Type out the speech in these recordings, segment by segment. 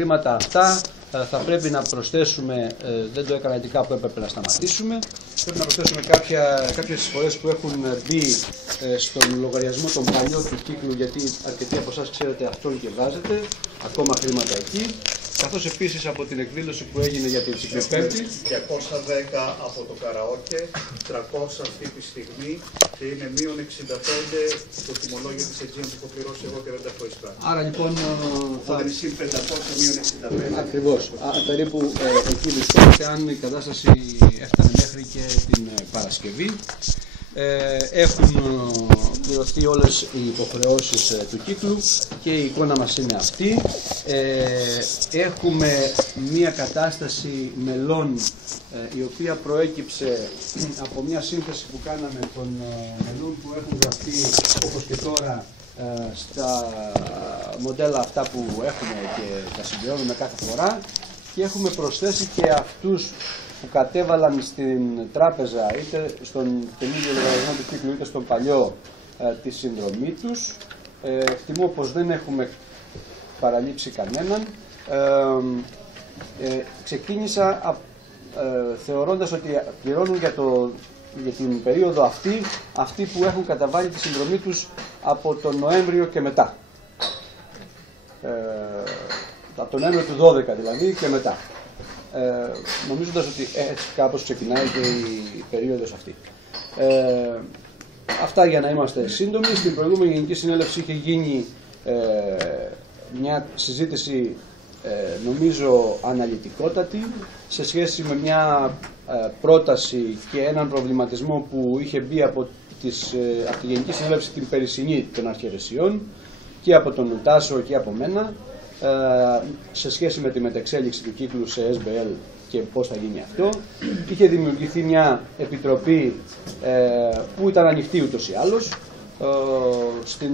χρήματα αυτά θα πρέπει να προσθέσουμε, δεν το έκανα ειδικά που έπρεπε να σταματήσουμε, πρέπει να προσθέσουμε κάποιες εισφορές που έχουν μπει στον λογαριασμό των παλιών του κύκλου, γιατί αρκετοί από εσάς ξέρετε αυτόν και βάζετε ακόμα χρήματα εκεί, καθώς επίσης από την εκδήλωση που έγινε για την Πέμπτη. 210 από το καραόκε, 300 αυτή τη στιγμή και είναι μείον 65 το τιμολόγιο της Aegean που έχω πληρώσει εγώ και δεν τα έχω εισπράξει. Άρα λοιπόν θα είναι συν 500 μείον 65. Ακριβώς. Περίπου εκεί βρισκόμαστε, αν η κατάσταση έφτανε μέχρι και την Παρασκευή. Έχουν πληρωθεί όλες οι υποχρεώσεις του κύκλου και η εικόνα μας είναι αυτή. Έχουμε μία κατάσταση μελών η οποία προέκυψε από μια σύνθεση που κάναμε των μελών που έχουν γραφτεί όπως και τώρα στα μοντέλα αυτά που έχουμε και τα συμπληρώνουμε κάθε φορά, και έχουμε προσθέσει και αυτούς που κατέβαλαν στην τράπεζα είτε στον ίδιο λογαριασμό του κύκλου είτε στον παλιό τη συνδρομή τους. Εκτιμώ πως δεν έχουμε παραλείψει κανέναν. Ξεκίνησα θεωρώντας ότι πληρώνουν για την περίοδο αυτοί που έχουν καταβάλει τη συνδρομή τους από τον Νοέμβριο και μετά. Από τον Νοέμβριο του 12 δηλαδή και μετά. Νομίζοντας ότι έτσι κάπως ξεκινάει και η περίοδος αυτή. Αυτά για να είμαστε σύντομοι. Στην προηγούμενη Γενική Συνέλευση είχε γίνει μια συζήτηση νομίζω αναλυτικότατη σε σχέση με μια πρόταση και έναν προβληματισμό που είχε μπει από τη Γενική Συνέλευση την περσινή των αρχαιρεσιών και από τον Τάσο και από μένα, σε σχέση με τη μετεξέλιξη του κύκλου σε SBL και πώς θα γίνει αυτό. Είχε δημιουργηθεί μια επιτροπή που ήταν ανοιχτή ούτως ή άλλως. Στην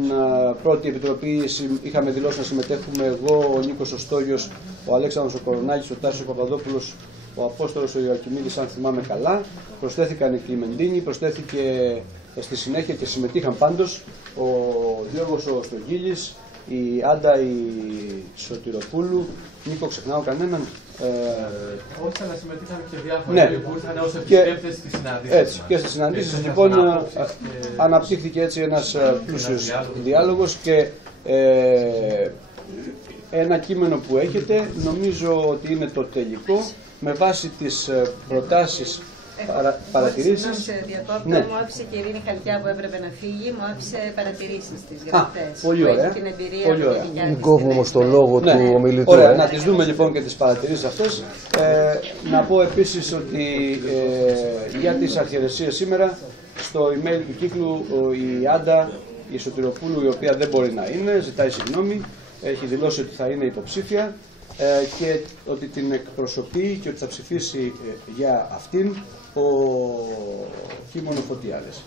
πρώτη επιτροπή είχαμε δηλώσει να συμμετέχουμε εγώ, ο Νίκος ο Στόγιος, ο Αλέξανδρος ο Κορονάκης, ο Τάσος ο Παπαδόπουλος, ο Απόστολος ο Ιωακιμίδης, αν θυμάμαι καλά. Προσθέθηκαν οι Κλιμεντίνοι, προσθέθηκε στη συνέχεια και συμμετείχαν πάντως ο Γιώργος ο Στογγίλης, η Άντα η Σωτηροπούλου. Νίκο, ξεχνάω κανέναν? Όχι, αλλά συμμετείχαν και διάφοροι που ήρθαν ως επισκέπτες στις συναντήσεις. Έτσι, και στις συναντήσεις λοιπόν αναπτύχθηκε έτσι ένας πλούσιος διάλογος και ένα κείμενο που έχετε, νομίζω ότι είναι το τελικό, με βάση τις προτάσεις, παρατηρήσεις. Ναι. Μου άφησε και η Ειρήνη Χαλκιά που έπρεπε να φύγει, μου άφησε παρατηρήσεις της γραφτές. Πολύ ωραία. Την εμπειρία Μην κόβουμε όμως το λόγο του ομιλητού. Ωραία, να τις δούμε λοιπόν και τις παρατηρήσεις αυτές. Να πω επίσης ότι για τις αρχαιρεσίες σήμερα, στο email του κύκλου η Άντα, η Σωτηροπούλου, η οποία δεν μπορεί να είναι, ζητάει συγγνώμη, έχει δηλώσει ότι θα είναι υποψήφια και ότι την εκπροσωπεί και ότι θα ψηφίσει για αυτήν ο Κίμωνο Φωτιάδες.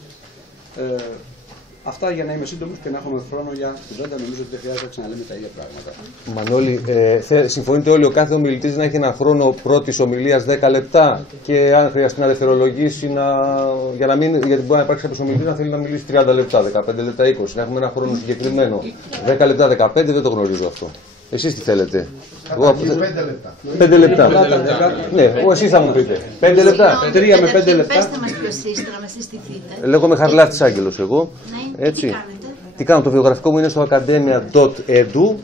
Αυτά για να είμαι σύντομος και να έχουμε χρόνο για την Ρέντα. Νομίζω ότι δεν χρειάζεται να ξαναλέμε τα ίδια πράγματα. Μανώλη, συμφωνείτε όλοι ο κάθε ομιλητής να έχει ένα χρόνο πρώτης ομιλίας 10 λεπτά και αν χρειαστεί να δευτερολογήσει, γιατί μπορεί να υπάρξει κάποιος ομιλητής να θέλει να μιλήσει 30 λεπτά, 15 λεπτά, 20. Να έχουμε ένα χρόνο συγκεκριμένο. 10 λεπτά, 15 δεν το γνωρίζω αυτό. Εσείς τι θέλετε? 5 λεπτά. Ναι, εσείς θα μου πείτε. 5 λεπτά. 3 με 5 λεπτά. Πέστε μας ποιος είστε, να μας συστηθείτε. Λέγομαι Χαρλάφτης Άγγελος εγώ. Ναι, έτσι. τι κάνετε? Τι κάνω, το βιογραφικό μου είναι στο academia.edu.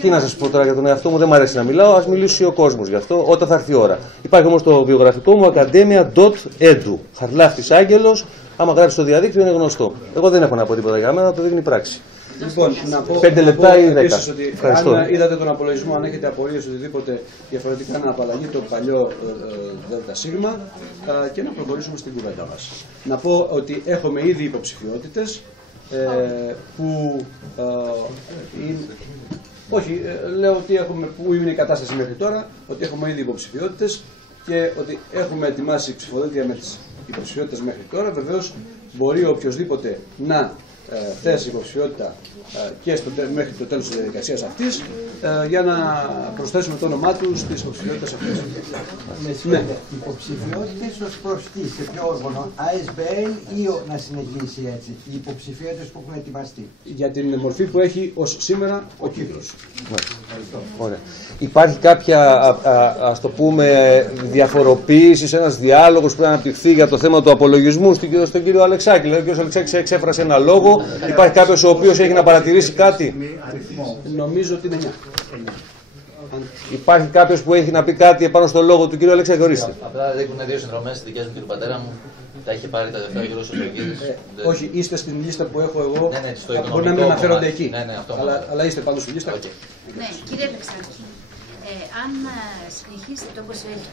Τι να σας πω τώρα για τον εαυτό μου, δεν μου αρέσει να μιλάω, ας μιλήσει ο κόσμος γι' αυτό όταν θα έρθει η ώρα. Υπάρχει όμως το βιογραφικό μου academia.edu. Χαρλάφτης Άγγελος, άμα γράψει στο διαδίκτυο είναι γνωστό. Εγώ δεν έχω να πω τίποτα για μένα, το δείχνει η πράξη. Λοιπόν, να πω 5 λεπτά ή 10. Ότι αν είδατε τον απολογισμό, αν έχετε απορίες οτιδήποτε διαφορετικά, να απαλλαγεί το παλιό ΔΣ και να προχωρήσουμε στην κουβέντα μας. Να πω ότι έχουμε ήδη υποψηφιότητες που όχι, λέω ότι έχουμε, που είναι η κατάσταση μέχρι τώρα, ότι έχουμε ήδη υποψηφιότητες και ότι έχουμε ετοιμάσει ψηφοδέλτια με τις υποψηφιότητες μέχρι τώρα. Βεβαίως μπορεί οποιοδήποτε να θέση υποψηφιότητα και μέχρι το τέλος της διαδικασίας αυτής για να προσθέσουμε το όνομά του στις υποψηφιότητες αυτές. Ναι. Υποψηφιότητες ως προς τι, σε ποιο όργανο, ASBL ή να συνεχίσει έτσι, οι υποψηφιότητες που έχουν ετοιμαστεί. Για την μορφή που έχει ως σήμερα ο κύκλος. Ωραία. Υπάρχει κάποια, ας το πούμε, διαφοροποίηση, ένας διάλογος που θα αναπτυχθεί για το θέμα του απολογισμού στον κύριο Αλεξάκη? Δηλαδή, ο κύριος Αλεξάκης εξέφρασε ένα λόγο. Υπάρχει κάποιος ο οποίος έχει να παρατηρήσει κάτι? Νομίζω ότι είναι 9. Υπάρχει κάποιος που έχει να πει κάτι επάνω στο λόγο του κύριου Αλεξάκη? Ορίστε. Απλά έχουν δύο συνδρομές δικές μου και του πατέρα μου. Τα είχε πάρει τα τελευταία γύρω στους Λογίδης. Όχι, είστε στην λίστα που έχω εγώ. Ναι, στο μπορεί να μην αναφέρονται εκεί. Ναι, αυτό αλλά είστε πάντως στη λίστα. Okay. Ναι, κύριε Αλεξάκη, αν συνεχίσετε όπως έχει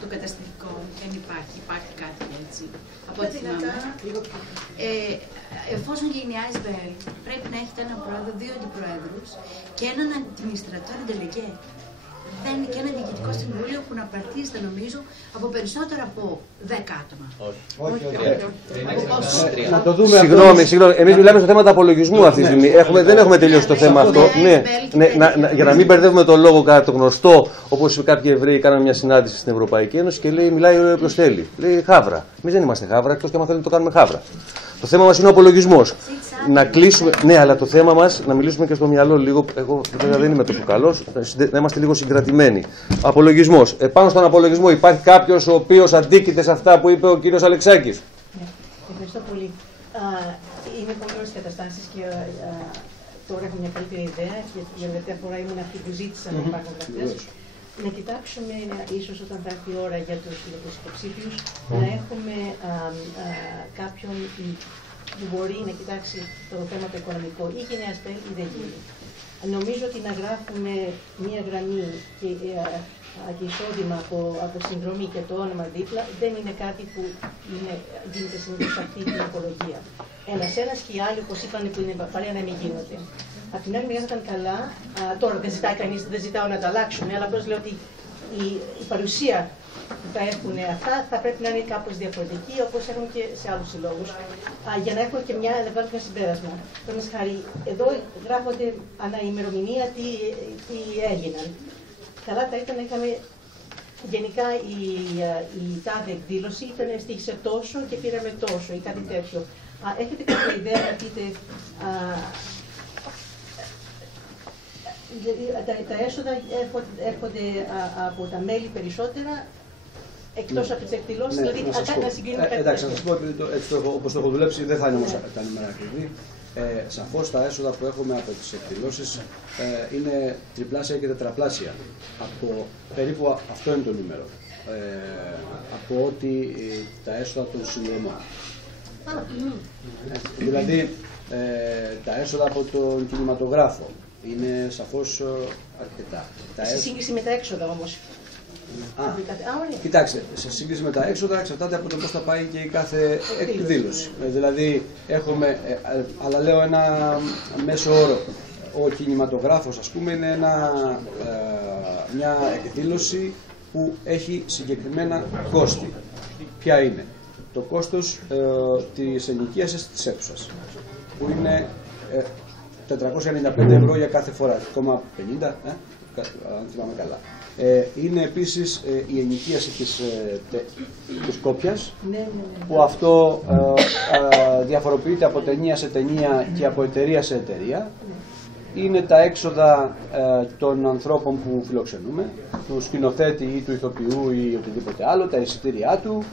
το καταστατικό και αν υπάρχει κάτι έτσι, από ό,τι θυμάμαι, εφόσον γίνει η ASBL, πρέπει να έχετε έναν πρόεδρο, 2 αντιπροέδρους και έναν administrateur délégué. Δεν είναι και ένα διοικητικό συμβούλιο που να παρτίζεται, νομίζω, από περισσότερα από 10 άτομα. Όχι. Συγγνώμη. Εμείς μιλάμε στο θέμα του απολογισμού αυτή τη στιγμή. Δεν έχουμε τελειώσει το θέμα αυτό. Για να μην μπερδεύουμε το λόγο κατά το γνωστό, όπως κάποιοι Εβραίοι κάναμε μια συνάντηση στην Ευρωπαϊκή Ένωση και μιλάει όποιος θέλει. Λέει Χαύρα. Εμείς δεν είμαστε Χαύρα, εκτός και αν θέλετε το κάνουμε Χαύρα. Το θέμα μας είναι ο απολογισμός. Να κλείσουμε. Ναι, αλλά το θέμα μας, να μιλήσουμε και στο μυαλό λίγο. Εγώ βέβαια δεν είμαι τόσο καλός, να είμαστε λίγο συγκρατημένοι. Απολογισμός. Επάνω στον απολογισμό υπάρχει κάποιος ο οποίος αντίκειται σε αυτά που είπε ο κύριος Αλεξάκης? Ναι, ευχαριστώ πολύ. Είμαι πολύ ωραίες καταστάσεις και τώρα έχω μια καλύτερη ιδέα και για τελευταία φορά ήμουν αυτή που ζήτησα να υπάρχουν αυτές. Να κοιτάξουμε ίσως όταν θα έρθει η ώρα για τους υποψήφιους να έχουμε κάποιον που μπορεί να κοιτάξει το θέμα το οικονομικό ή γίνει ASBL ή δεν γίνει. Νομίζω ότι να γράφουμε μία γραμμή και εισόδημα από συνδρομή και το όνομα δίπλα δεν είναι κάτι που γίνεται συνήθως σε αυτή την απολογία. Ένας και οι άλλοι, όπως είπαν, που είναι παρέα να μην γίνονται. Απ' την άλλη, μεριά θα ήταν καλά, τώρα δεν ζητάει κανείς, δεν ζητάω να τα αλλάξουμε, αλλά απλώς λέω ότι η παρουσία που θα έχουν αυτά θα πρέπει να είναι κάπως διαφορετική, όπως έχουν και σε άλλους συλλόγους, για να έχουν και να βγάλουν ένα συμπέρασμα. Παραδείγματος χάρη, εδώ γράφονται ανά ημερομηνία τι έγιναν. Καλά θα ήταν να είχαμε γενικά η τάδε εκδήλωση στήχησε τόσο και πήραμε τόσο ή κάτι τέτοιο. Έχετε κάποια ιδέα να πείτε τα έσοδα έρχονται από τα μέλη περισσότερα εκτός από τις εκδηλώσεις, δηλαδή να συγκρίνουμε κάτι. Εντάξει, να σας πω, όπως το έχω δουλέψει, δεν θα είναι όμως τα νούμερα ακριβή. Σαφώς τα έσοδα που έχουμε από τις εκδηλώσεις είναι τριπλάσια και τετραπλάσια. Περίπου αυτό είναι το νούμερο. Από ότι τα έσοδα των συνδρομών. Δηλαδή, τα έσοδα από τον κινηματογράφο είναι σαφώς αρκετά. Σε σύγκριση με τα έξοδα όμως. Κοιτάξτε, σε σύγκριση με τα έξοδα εξαρτάται από το πώς θα πάει και η κάθε εκδήλωση. Δηλαδή, έχουμε, αλλά λέω ένα μέσο όρο. Ο κινηματογράφος, ας πούμε, είναι μια εκδήλωση που έχει συγκεκριμένα κόστη. Ποια είναι? Το κόστος της ενοικίασης της αίθουσας, που είναι 495 ευρώ για κάθε φορά, 50, αν θυμάμαι καλά. Είναι επίσης η ενοικίαση της κόπιας, που αυτό διαφοροποιείται από ταινία σε ταινία και από εταιρεία σε εταιρεία. Είναι τα έξοδα των ανθρώπων που φιλοξενούμε, του σκηνοθέτη ή του ηθοποιού ή οτιδήποτε άλλο, τα εισιτήριά του.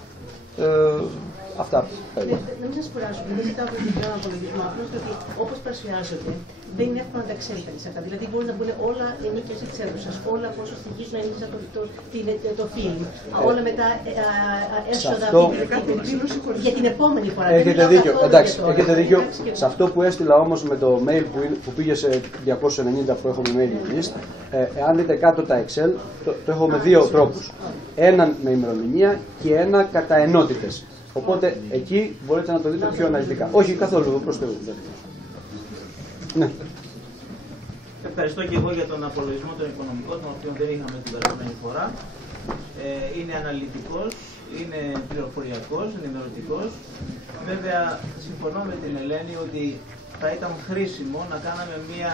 Αυτά. Να μην σας κουράσω, δεν ζητάω τον απολογισμό, απλώς ότι όπως παρουσιάζονται δεν είναι εύκολο να τα ξέρει κανείς αυτά. Δηλαδή μπορούν να μπουν όλα ενοικίαση της αίθουσας, όλα πόσο στοιχίζουν ενοικίαση το φιλμ, όλα μετά έσοδα για την επόμενη φορά. Έχετε δίκιο, εντάξει, έχετε δίκιο. Σε αυτό που έστειλα όμως με το mail που πήγε σε 290 που έχουμε mail list, εάν δείτε κάτω τα Excel, το έχω με δύο τρόπους. Έναν με ημερομηνία και ένα κατά ενότητες. Οπότε εκεί μπορείτε να το δείτε πιο αναλυτικά. Όχι καθόλου, προς Θεού. Ναι. Ευχαριστώ και εγώ για τον απολογισμό των οικονομικών, τον οποίο δεν είχαμε την περασμένη φορά. Είναι αναλυτικός, είναι πληροφοριακός, ενημερωτικός. Βέβαια, συμφωνώ με την Ελένη ότι θα ήταν χρήσιμο να κάναμε μία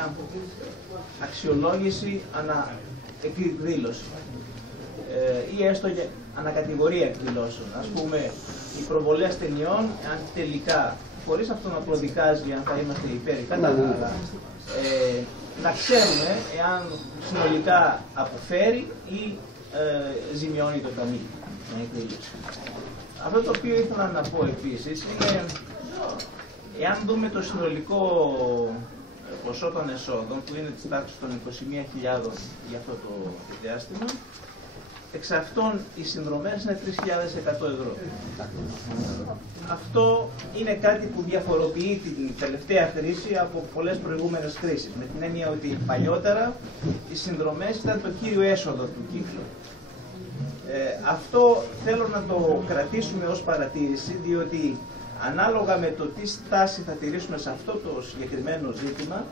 αξιολόγηση ανά εκδήλωση ή έστω για ανακατηγορία εκδηλώσεων. Ας πούμε, οι προβολές ταινιών, αν τελικά, χωρίς αυτό να προδικάζει αν θα είμαστε υπέρ ή κατά, αλλά να ξέρουμε εάν συνολικά αποφέρει ή ζημιώνει το ταμείο. Αυτό το οποίο ήθελα να πω επίσης είναι, εάν δούμε το συνολικό ποσό των εσόδων, που είναι της τάξης των 21.000 για αυτό το διάστημα, εξ αυτών οι συνδρομές είναι 3.100 ευρώ. Αυτό είναι κάτι που διαφοροποιεί την τελευταία κρίση από πολλές προηγούμενες κρίσεις, με την έννοια ότι παλιότερα οι συνδρομές ήταν το κύριο έσοδο του κύκλου. Αυτό θέλω να το κρατήσουμε ως παρατήρηση, διότι ανάλογα με το τι στάση θα τηρήσουμε σε αυτό το συγκεκριμένο ζήτημα,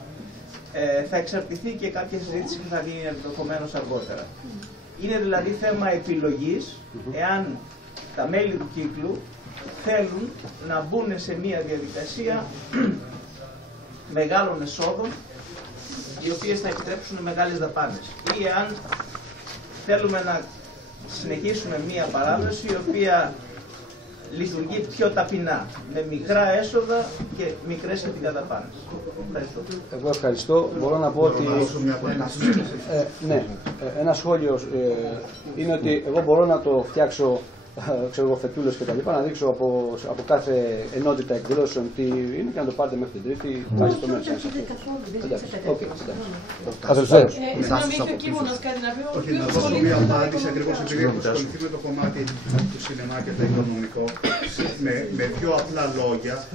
θα εξαρτηθεί και κάποια συζήτηση που θα γίνει ενδεχομένως αργότερα. Είναι δηλαδή θέμα επιλογής, εάν τα μέλη του κύκλου θέλουν να μπουν σε μια διαδικασία μεγάλων εσόδων, οι οποίες θα επιτρέψουν μεγάλες δαπάνες, ή εάν θέλουμε να συνεχίσουμε μια παράδοση η οποία λειτουργεί πιο ταπεινά, με μικρά έσοδα και μικρές σχετικά δαπάνες. Ευχαριστώ. Εγώ ευχαριστώ. Μπορώ να πω ότι ναι, ένα σχόλιο είναι ότι εγώ μπορώ να το φτιάξω, ξέρω εγώ, φετούλες και τα λοιπά, να δείξω από κάθε ενότητα εκδηλώσεων τι είναι και να το πάρετε μέχρι την Τρίτη. Πάει στο μέσα. Όχι, να δώσω μια απάντηση ακριβώς επειδή έχω ασχοληθεί με το κομμάτι του σινεμά και το οικονομικό. Με πιο απλά λόγια,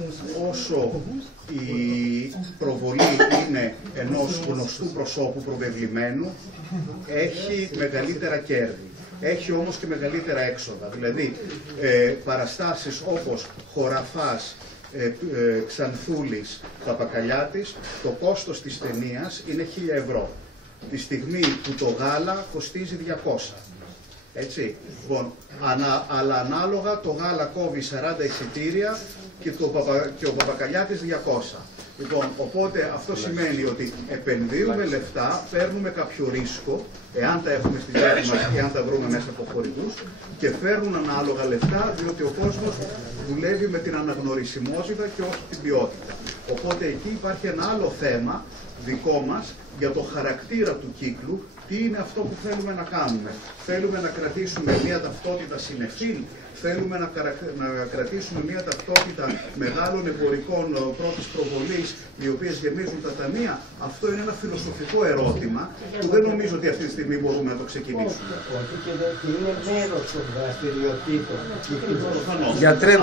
όσο η προβολή είναι ενός γνωστού προσώπου προβεβλημένου, έχει μεγαλύτερα κέρδη. Έχει όμως και μεγαλύτερα έξοδα. Δηλαδή, παραστάσεις όπως Χωραφάς, Ξανθούλης, Παπακαλιάτης, το κόστος της ταινίας είναι 1.000 ευρώ. Τη στιγμή που το γάλα κοστίζει 200. Έτσι. Λοιπόν, αλλά ανάλογα το γάλα κόβει 40 εισιτήρια και ο Παπακαλιάτης 200. Λοιπόν, οπότε αυτό σημαίνει ότι επενδύουμε λεφτά, παίρνουμε κάποιο ρίσκο, εάν τα έχουμε στη διάθεση μας ή αν τα βρούμε μέσα από χορηγούς, και φέρνουν ανάλογα λεφτά, διότι ο κόσμος δουλεύει με την αναγνωρισιμότητα και όχι την ποιότητα. Οπότε εκεί υπάρχει ένα άλλο θέμα δικό μας για το χαρακτήρα του κύκλου, τι είναι αυτό που θέλουμε να κάνουμε. Θέλουμε να κρατήσουμε μια ταυτότητα συνεφίλ, θέλουμε να κρατήσουμε μια ταυτότητα μεγάλων εμπορικών πρώτης προβολής, οι οποίες γεμίζουν τα ταμεία. Αυτό είναι ένα φιλοσοφικό ερώτημα που δεν νομίζω ότι αυτή τη στιγμή μπορούμε να το ξεκινήσουμε. Όχι, και είναι μέρος των δραστηριοτήτων.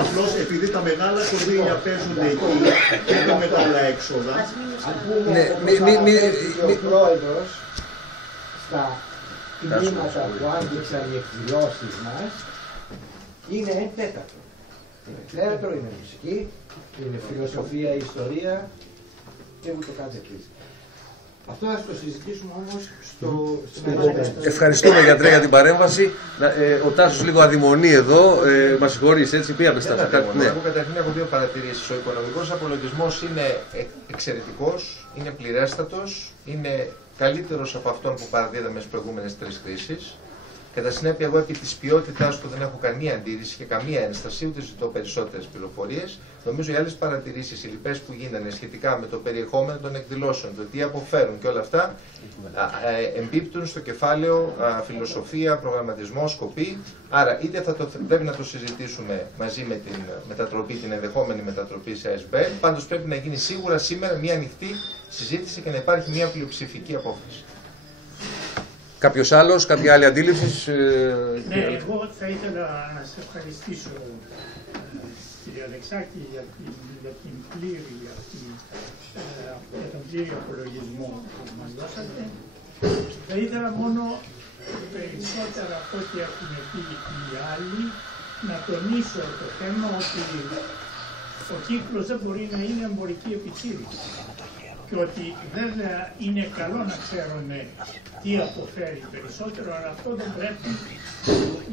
Απλώς επειδή τα μεγάλα κονδύλια παίζονται εκεί και τα μεγάλα έξοδα. Αν πούμε ότι ο πρόεδρος στα τμήματα που άγγιξαν οι εκδηλώσεις μας είναι 1/4. Είναι θέατρο, είναι μουσική, είναι φιλοσοφία, ιστορία και ούτω καθεξής. Αυτό θα το συζητήσουμε όμως στο μέλλον. Ευχαριστούμε, γιατρέ, για την παρέμβαση. Ο Τάσος λίγο αδειμονεί εδώ. Μας συγχωρείς, έτσι πήγαμε στα αυτά. Εγώ καταρχήν έχω δύο παρατηρήσεις. Ο οικονομικός απολογισμός είναι εξαιρετικός, είναι πληρέστατος, είναι καλύτερος από αυτόν που παραδίδαμε στις προηγούμενες 3 κρίσεις. Κατά συνέπεια, εγώ επί της ποιότητάς του δεν έχω καμία αντίρρηση και καμία ένσταση, ούτε ζητώ περισσότερες πληροφορίες. Νομίζω οι άλλες παρατηρήσεις, οι λοιπές που γίνανε σχετικά με το περιεχόμενο των εκδηλώσεων, το τι αποφέρουν και όλα αυτά, εμπίπτουν στο κεφάλαιο φιλοσοφία, προγραμματισμό, σκοπή. Άρα, είτε πρέπει να το συζητήσουμε μαζί με την μετατροπή, την ενδεχόμενη μετατροπή σε ΑΕΣΜΠΕΛ, πάντως πρέπει να γίνει σίγουρα σήμερα μια ανοιχτή συζήτηση και να υπάρχει μια πλειοψηφική απόφαση. Κάποιος άλλος, κάποια άλλη αντίληψη? Ναι, εγώ θα ήθελα να σε ευχαριστήσω, κύριε Αλεξάκη, για τον πλήρη απολογισμό που μας δώσατε. Θα ήθελα μόνο περισσότερα από ό,τι έχουν πει οι άλλοι να τονίσω το θέμα ότι ο κύκλος δεν μπορεί να είναι εμπορική επιχείρηση. και ότι βέβαια είναι καλό να ξέρουμε τι αποφέρει περισσότερο, αλλά αυτό δεν πρέπει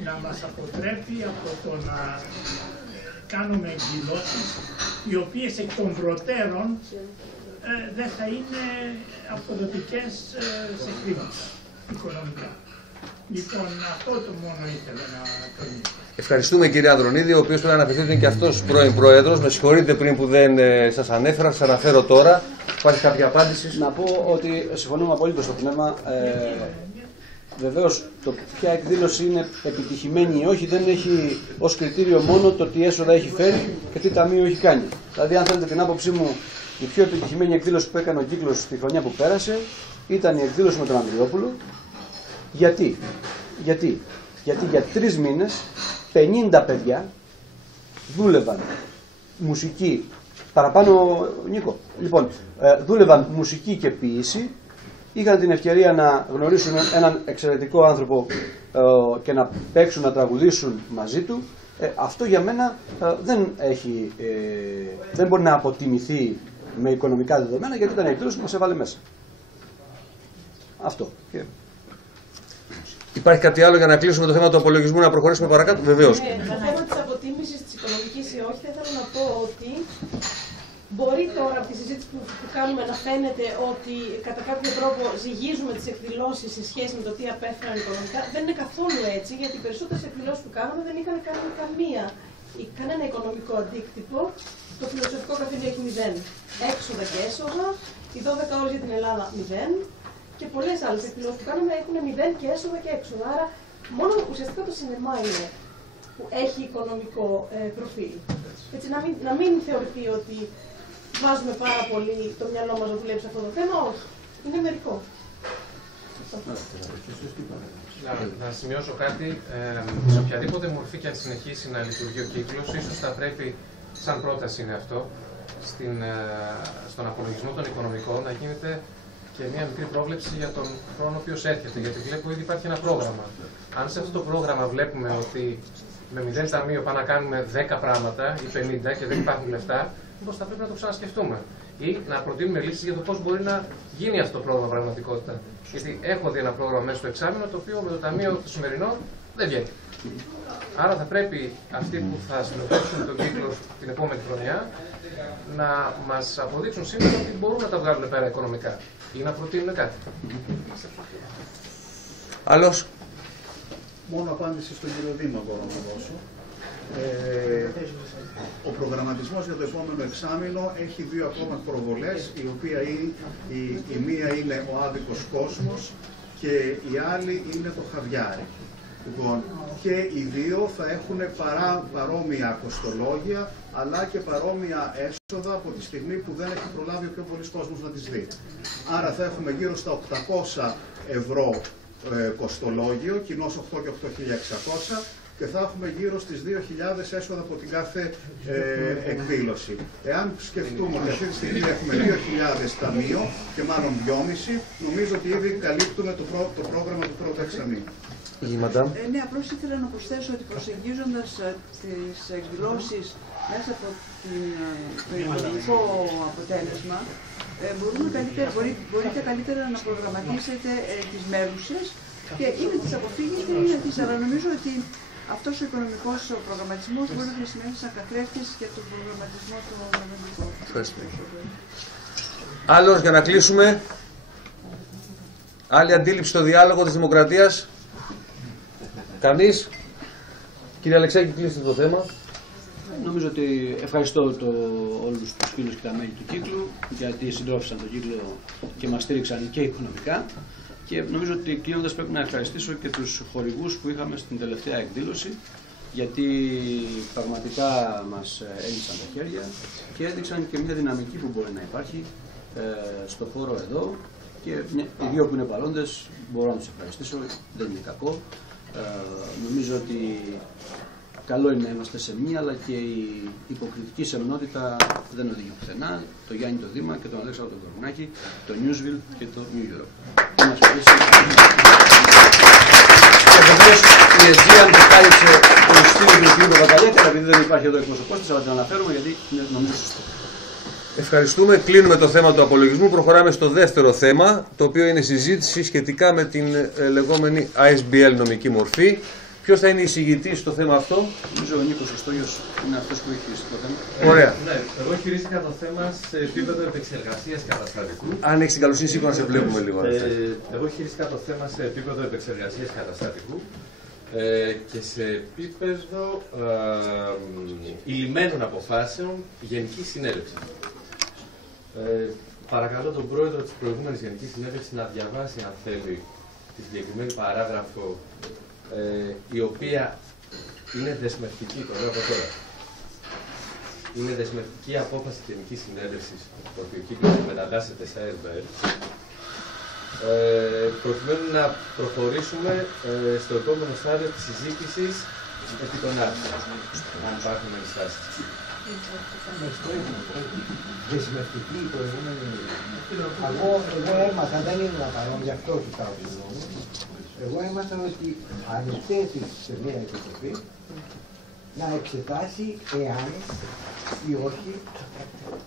να μας αποτρέπει από το να κάνουμε εκδηλώσεις οι οποίες εκ των προτέρων δεν θα είναι αποδοτικές σε χρήματα οικονομικά. Λοιπόν, αυτό το μόνο ήθελα να τονίσω. Ευχαριστούμε κύριε Ανδρονίδη, ο οποίος πρέπει να αναφερθεί, είναι και αυτός πρώην πρόεδρος. Με συγχωρείτε πριν που δεν σας ανέφερα, σας αναφέρω τώρα. Υπάρχει κάποια απάντηση? Να πω ότι συμφωνούμε απολύτως στο πνεύμα. Βεβαίως, το ποια εκδήλωση είναι επιτυχημένη ή όχι δεν έχει ως κριτήριο μόνο το τι έσοδα έχει φέρει και τι ταμείο έχει κάνει. Δηλαδή, αν θέλετε την άποψή μου, η πιο επιτυχημένη εκδήλωση που έκανε ο κύκλος τη χρονιά που πέρασε ήταν η εκδήλωση με τον Ανδριόπουλο. Γιατί για 3 μήνες 50 παιδιά δούλευαν μουσική, παραπάνω Νίκο, λοιπόν, δούλευαν μουσική και ποίηση, είχαν την ευκαιρία να γνωρίσουν έναν εξαιρετικό άνθρωπο και να παίξουν, να τραγουδήσουν μαζί του. Αυτό για μένα δεν μπορεί να αποτιμηθεί με οικονομικά δεδομένα, γιατί ήταν η εκδήλωση που μας έβαλε μέσα. Αυτό. Υπάρχει κάτι άλλο για να κλείσουμε το θέμα του απολογισμού, να προχωρήσουμε παρακάτω? Βεβαίως. Το θέμα της αποτίμησης της οικονομικής ή όχι, θα ήθελα να πω ότι μπορεί τώρα από τη συζήτηση που κάνουμε να φαίνεται ότι κατά κάποιο τρόπο ζυγίζουμε τις εκδηλώσεις σε σχέση με το τι απέφεραν οικονομικά. Δεν είναι καθόλου έτσι, γιατί οι περισσότερες εκδηλώσεις που κάναμε δεν είχαν κάνει κανένα οικονομικό αντίκτυπο. Το φιλοσοφικό καφενείο έχει 0 έξοδα και έσοδα, οι 12 ώρες για την Ελλάδα 0. Και πολλές άλλες εκδηλώσεις που κάνουμε έχουν 0 και έσοδα και έξοδα. Άρα, μόνο ουσιαστικά το σινεμά είναι που έχει οικονομικό προφίλ. Έτσι, να μην θεωρηθεί ότι βάζουμε πάρα πολύ το μυαλό μας να δουλέψει αυτό το θέμα, όχι. Είναι μερικό. Να σημειώσω κάτι. Σε οποιαδήποτε μορφή και αν συνεχίσει να λειτουργεί ο κύκλος, ίσως θα πρέπει, σαν πρόταση είναι αυτό, στον απολογισμό των οικονομικών να γίνεται και μια μικρή πρόβλεψη για τον χρόνο ο οποίος έρχεται. Γιατί βλέπω ήδη υπάρχει ένα πρόγραμμα. Αν σε αυτό το πρόγραμμα βλέπουμε ότι με 0 ταμείο πάμε να κάνουμε 10 πράγματα ή 50 και δεν υπάρχουν λεφτά, μήπως θα πρέπει να το ξανασκεφτούμε. Ή να προτείνουμε λύσεις για το πώς μπορεί να γίνει αυτό το πρόγραμμα πραγματικότητα. Γιατί έχω δει ένα πρόγραμμα μέσα στο εξάμηνο το οποίο με το ταμείο το σημερινό δεν βγαίνει. Άρα θα πρέπει αυτοί που θα συνοδεύσουν τον κύκλο την επόμενη χρονιά να μας αποδείξουν σήμερα ότι μπορούν να τα βγάλουν πέρα οικονομικά ή να προτείνουν κάτι. Άλλος? Μόνο απάντηση στον κύριο Δήμα μπορώ να δώσω. Ο προγραμματισμός για το επόμενο εξάμηνο έχει 2 ακόμα προβολές, η μία είναι ο Άδικος Κόσμος και η άλλη είναι το Χαβιάρι. Λοιπόν, και οι 2 θα έχουν παρόμοια κοστολόγια, αλλά και παρόμοια έσοδα από τη στιγμή που δεν έχει προλάβει ο πιο πολλής κόσμος να τις δει. Άρα θα έχουμε γύρω στα 800 ευρώ κοστολόγιο, κοινώς 8 και 8.600, και θα έχουμε γύρω στις 2.000 έσοδα από την κάθε εκδήλωση. Εάν σκεφτούμε ότι αυτή τη στιγμή έχουμε 2.000 ταμείο και μάλλον 2,5, νομίζω ότι ήδη καλύπτουμε το πρόγραμμα του πρώτου εξαμήνου. Ναι, απλώς ήθελα να προσθέσω ότι προσεγγίζοντας τις εκδηλώσεις μέσα από το οικονομικό αποτέλεσμα, μπορείτε καλύτερα να προγραμματίσετε τις μέρουσες και ή να τις αποφύγετε ή να τις, αλλά νομίζω ότι αυτός ο οικονομικός προγραμματισμός μπορεί να χρησιμεύσει σαν καθρέφτης για τον προγραμματισμό του μελλοντικού. Άλλος για να κλείσουμε? Άλλη αντίληψη στο διάλογο της δημοκρατίας? Κανείς? Κύριε Αλεξάκη, κλείστε το θέμα. Νομίζω ότι ευχαριστώ όλους τους φίλους και τα μέλη του κύκλου, γιατί συντρόφισαν τον κύκλο και μας στήριξαν και οικονομικά. Και νομίζω ότι κλείνοντας πρέπει να ευχαριστήσω και τους χορηγούς που είχαμε στην τελευταία εκδήλωση, γιατί πραγματικά μας έλυσαν τα χέρια και έδειξαν και μια δυναμική που μπορεί να υπάρχει στο χώρο εδώ. Και οι 2 που είναι παρόντες μπορώ να τους ευχαριστήσω, δεν είναι κακό. Νομίζω ότι καλό είναι να είμαστε σε μία, αλλά και η υποκριτική σεμνότητα δεν οδηγεί πουθενά. Το Γιάννη το Δήμα και τον Αλέξανδρο τον Κορουνάκη, το Newsville και το New York. Και βεβαίως η Αιτζίαν που κάλυψε το στήριο του κ. Παπακαλιά, και επειδή δεν υπάρχει εδώ εκπροσωπός της, αλλά την αναφέρουμε γιατί είναι νομίζω σωστό. Ευχαριστούμε. Κλείνουμε το θέμα του απολογισμού. Προχωράμε στο δεύτερο θέμα, το οποίο είναι συζήτηση σχετικά με την λεγόμενη ASBL νομική μορφή. Ποιος θα είναι εισηγητής στο θέμα αυτό? Νομίζω ο Νίκος Οστόγιος είναι αυτός που έχει χειριστεί το θέμα. Ωραία. Ναι, εγώ χειρίστηκα το θέμα σε επίπεδο επεξεργασίας καταστατικού. Αν έχεις την καλοσύνη, σίγουρα σε βλέπουμε λίγο. Εγώ χειρίστηκα το θέμα σε επίπεδο επεξεργασίας καταστατικού και σε επίπεδο υλημένων αποφάσεων Γενικής Συνέλευσης. Παρακαλώ τον πρόεδρο της προηγούμενης Γενικής Συνέλευσης να διαβάσει, αν θέλει, τη συγκεκριμένη παράγραφο, η οποία είναι δεσμευτική, το λέω από τώρα. Είναι δεσμευτική απόφαση της Γενικής Συνέλευσης ότι ο κύκλος μετατάσσεται σε ASBL, προκειμένου να προχωρήσουμε στο επόμενο στάδιο της συζήτησης επί των άρθρων, αν υπάρχουν ενστάσεις. Δεσμευτική η προηγούμενη. Εγώ έμαθα, δεν ήμουν παρόν, γι' αυτό κοιτάω συγγνώμη. Εγώ έμαθα ότι ανετέθη σε μια επιτροπή να εξετάσει εάν ή όχι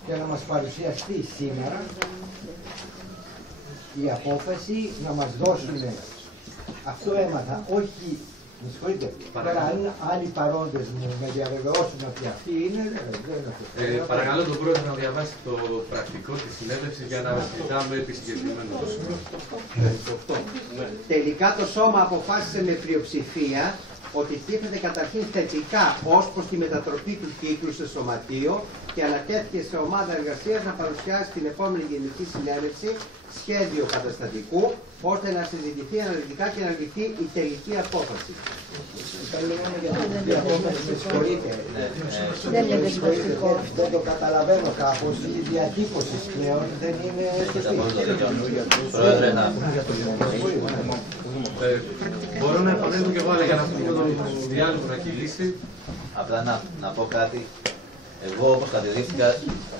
και να μας παρουσιαστεί σήμερα η απόφαση να μας δώσουν. Αυτό έμαθα, όχι, με συγχωρείτε, τώρα αν άλλοι παρόντες μου με διαβεβαιώσουν ότι αυτοί είναι, δεν Παρακαλώ τον πρόεδρο να διαβάσει το πρακτικό της συνέλευσης για να συζητάμε επί συγκεκριμένου. Τελικά το Σώμα αποφάσισε με πλειοψηφία ότι τίθεται καταρχήν θετικά ως προς τη μετατροπή του κύκλου σε σωματείο και ανατέθηκε σε ομάδα εργασίας να παρουσιάσει την επόμενη Γενική Συνέλευση σχέδιο καταστατικού ώστε να συζητηθεί αναλυτικά και να ληφθεί η τελική απόφαση. Δεν το καταλαβαίνω κάπως, η διατύπωση πλέον δεν είναι σωστή. Μπορώ να επανέλθω και εγώ, αλλά για να πούμε το διάλογο να κυλήσει. Απλά να πω κάτι. Εγώ, όπως κατεδείχθηκα,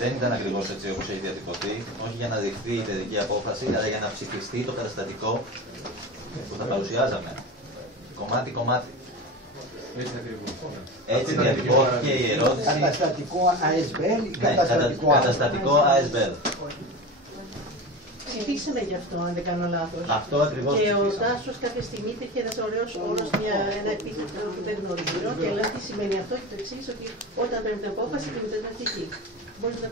δεν ήταν ακριβώς έτσι όπως έχει διατυπωθεί. Όχι για να δειχθεί η τελική απόφαση, αλλά για να ψηφιστεί το καταστατικό που θα παρουσιάζαμε. Κομμάτι-κομμάτι. Έτσι διατυπώθηκε η ερώτηση. Καταστατικό ASBL ή καταστατικό ASBL. Ψηφίσαμε γι' αυτό, αν δεν κάνω λάθος. Αυτό ακριβώς. Και ο Τάσος κάποια στιγμή υπήρχε ένας ωραίος όρος, ένα επίθετο που δεν γνωρίζω και λέω τι σημαίνει αυτό και το εξής, ότι όταν παίρνει την απόφαση τη μετατραπτική. Μπορείς να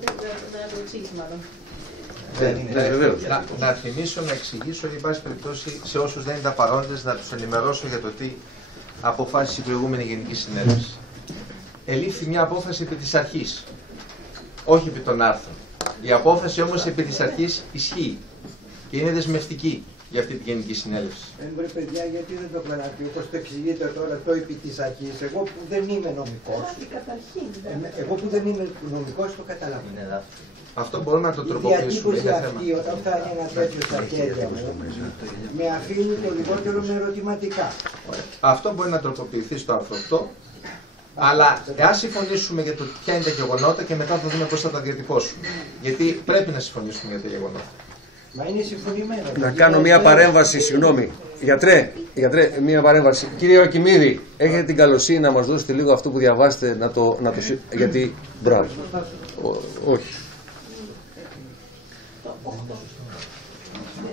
το εξήγεις μάλλον. Να θυμίσω, να εξηγήσω, εν πάση περιπτώσει, σε όσους δεν ήταν παρόντες, να τους ενημερώσω για το τι αποφάσισε η προηγούμενη Γενική Συνέλευση. Ελήφθη μια απόφαση επί της αρχής, όχι επί των άρθρων. Η απόφαση όμως επί της αρχής ισχύει και είναι δεσμευτική για αυτή τη Γενική Συνέλευση. Μπορεί παιδιά, γιατί δεν το κλανάτε, όπως το εξηγείτε τώρα το επί της αρχής, εγώ που δεν είμαι νομικός, εγώ που δεν είμαι νομικός το καταλαβαίνω. Αυτό μπορούμε να το τροποποιήσουμε. Η διατύπωση αυτή, όταν φτάνει ένα τέτοιο στα χέρια μου, με αφήνει το λιγότερο με ερωτηματικά. Αυτό μπορεί να τροποποιηθεί στο άρθρο 8. Αλλά ας συμφωνήσουμε για το ποια είναι τα γεγονότα και μετά θα δούμε πώς θα τα διατυπώσουμε. Γιατί πρέπει να συμφωνήσουμε για τα γεγονότα. Μα είναι συμφωνημένο. Να κάνω μία παρέμβαση, συγγνώμη. Γιατρέ, μία παρέμβαση. Κύριε Ακημίδη, έχετε την καλοσύνη να μας δώσετε λίγο αυτό που διαβάσετε, γιατί, μπράβο. Όχι.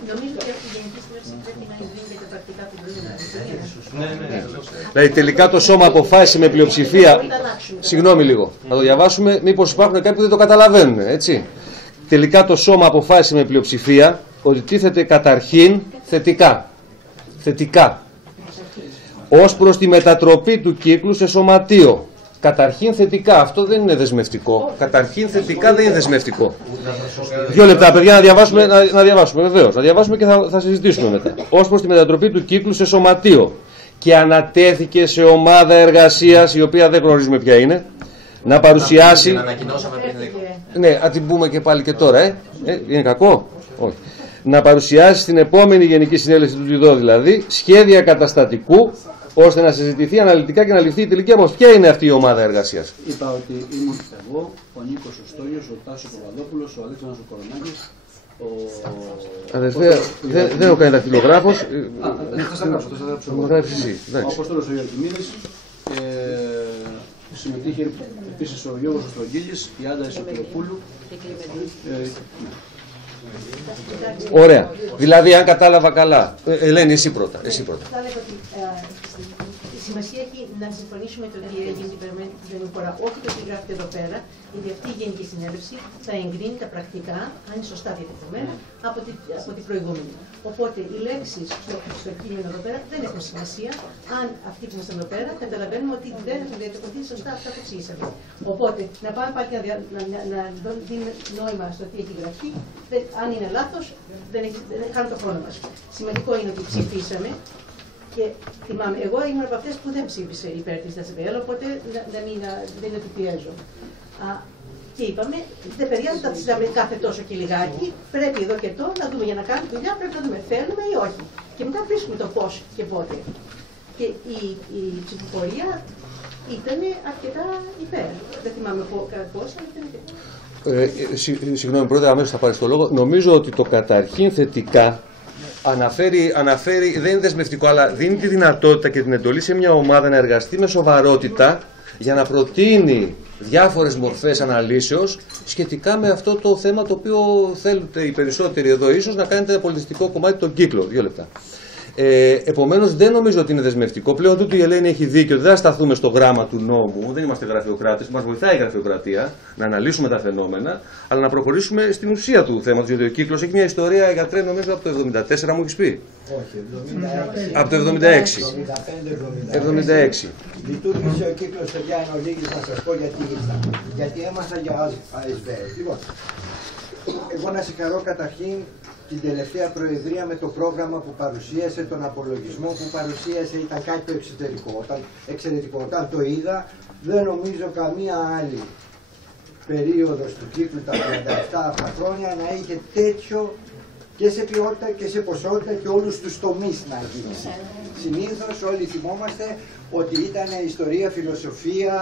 Νομίζω ότι αυτή η Γενική Συνέλευση πρέπει να εγκρίνεται και πρακτικά την προηγούμενη. Δηλαδή τελικά το Σώμα αποφάσισε με πλειοψηφία. Συγγνώμη λίγο. Να το διαβάσουμε, μήπως υπάρχουν κάποιοι που δεν το καταλαβαίνουν, έτσι. Τελικά το Σώμα αποφάσισε με πλειοψηφία ότι τίθεται καταρχήν θετικά ως προς τη μετατροπή του κύκλου σε σωματείο. Καταρχήν θετικά, αυτό δεν είναι δεσμευτικό. Καταρχήν θετικά δεν είναι δεσμευτικό. 2 λεπτά, παιδιά, να διαβάσουμε βεβαίως. Να διαβάσουμε και θα συζητήσουμε μετά. Ως προς τη μετατροπή του κύκλου σε σωματείο. Και ανατέθηκε σε ομάδα εργασίας, η οποία δεν γνωρίζουμε ποια είναι, να παρουσιάσει. Την ανακοινώσαμε πριν λίγο. Ναι, θα την πούμε και πάλι και τώρα, είναι κακό. Όχι. Να παρουσιάσει στην επόμενη Γενική Συνέλευση του ΤΙΔΟ, δηλαδή, σχέδια καταστατικού, ώστε να συζητηθεί αναλυτικά και να ληφθεί η τελική απόφαση. Ποια είναι αυτή η ομάδα εργασίας? Είπα ότι ήμουν εγώ, ο Νίκος Οστόγιος, ο Τάσος Παπαδόπουλος, ο Αλέξανδρος ο Κορονάκης, δεν έχω κάνει δακτυλογράφος. Θα στα γράψω. Ο Απόστολος ο Ιωακημίδης και Συμμετείχε επίσης ο Γιώργος Στρογγύλης, η Άντα Ισοτηροπούλου. Ωραία. Δηλαδή, αν κατάλαβα καλά. Ελένη, εσύ πρώτα. Η σημασία έχει να συμφωνήσουμε το τι έγινε την περασμένη φορά, όχι το τι γράφεται εδώ πέρα, γιατί αυτή η Γενική Συνέλευση θα εγκρίνει τα πρακτικά, αν είναι σωστά διατυπωμένα, από την προηγούμενη. Οπότε οι λέξεις στο κείμενο εδώ πέρα δεν έχουν σημασία, αν αυτοί που ήμασταν εδώ πέρα καταλαβαίνουμε ότι δεν έχουν διατυπωθεί σωστά αυτά που εξήγησαμε. Οπότε να πάμε πάλι να δίνουμε νόημα στο τι έχει γραφτεί, αν είναι λάθος, δεν χάνουμε το χρόνο μας. Σημαντικό είναι ότι ψηφίσαμε. Και θυμάμαι, εγώ ήμουν από αυτές που δεν ψήφισε υπέρ της ΔΑΣΒΕΛ, οπότε δεν επιπιέζω. Και είπαμε, δεν παιδιά θα τις δούμε κάθε τόσο και λιγάκι, πρέπει εδώ και τώρα να δούμε για να κάνουμε δουλειά, πρέπει να δούμε θέλουμε ή όχι. Και μετά βρίσκουμε το πώς και πότε. Και η ψηφοφορία ήταν αρκετά υπέρ. Δεν θυμάμαι πώς, αλλά ήταν υπέρ. Συγγνώμη, πρώτα αμέσως θα πάρεις το λόγο. Νομίζω ότι το καταρχήν θετικά αναφέρει, δεν είναι δεσμευτικό, αλλά δίνει τη δυνατότητα και την εντολή σε μια ομάδα να εργαστεί με σοβαρότητα για να προτείνει διάφορες μορφές αναλύσεως σχετικά με αυτό το θέμα το οποίο θέλετε οι περισσότεροι εδώ ίσως να κάνετε ένα πολιτιστικό κομμάτι τον κύκλο. 2 λεπτά. Επομένως δεν νομίζω ότι είναι δεσμευτικό. Πλέον τούτου η Ελένη έχει δίκιο ότι δεν θα σταθούμε στο γράμμα του νόμου, δεν είμαστε γραφειοκράτες, μας βοηθάει η γραφειοκρατία να αναλύσουμε τα φαινόμενα, αλλά να προχωρήσουμε στην ουσία του θέματος. Γιατί ο κύκλος έχει μια ιστορία, γιατρέ, νομίζω από το 1974 μου έχεις πει. Όχι, 76. Από το 76. Λειτουργήσε ο κύκλος, παιδιά, εν ολίγης να σας πω γιατί ήρθα. Γιατί έμαθα για ΑΕΣΒΕ. Λοιπόν, εγώ να συγχαρώ καταρχήν την τελευταία προεδρία με το πρόγραμμα που παρουσίασε, τον απολογισμό που παρουσίασε, ήταν κάτι το εξαιρετικό. Όταν το είδα, δεν νομίζω καμία άλλη περίοδος του κύκλου τα 37 αυτά χρόνια να είχε τέτοιο και σε ποιότητα και σε ποσότητα και όλους τους τομείς να γίνει. Συνήθως όλοι θυμόμαστε ότι ήταν ιστορία, φιλοσοφία,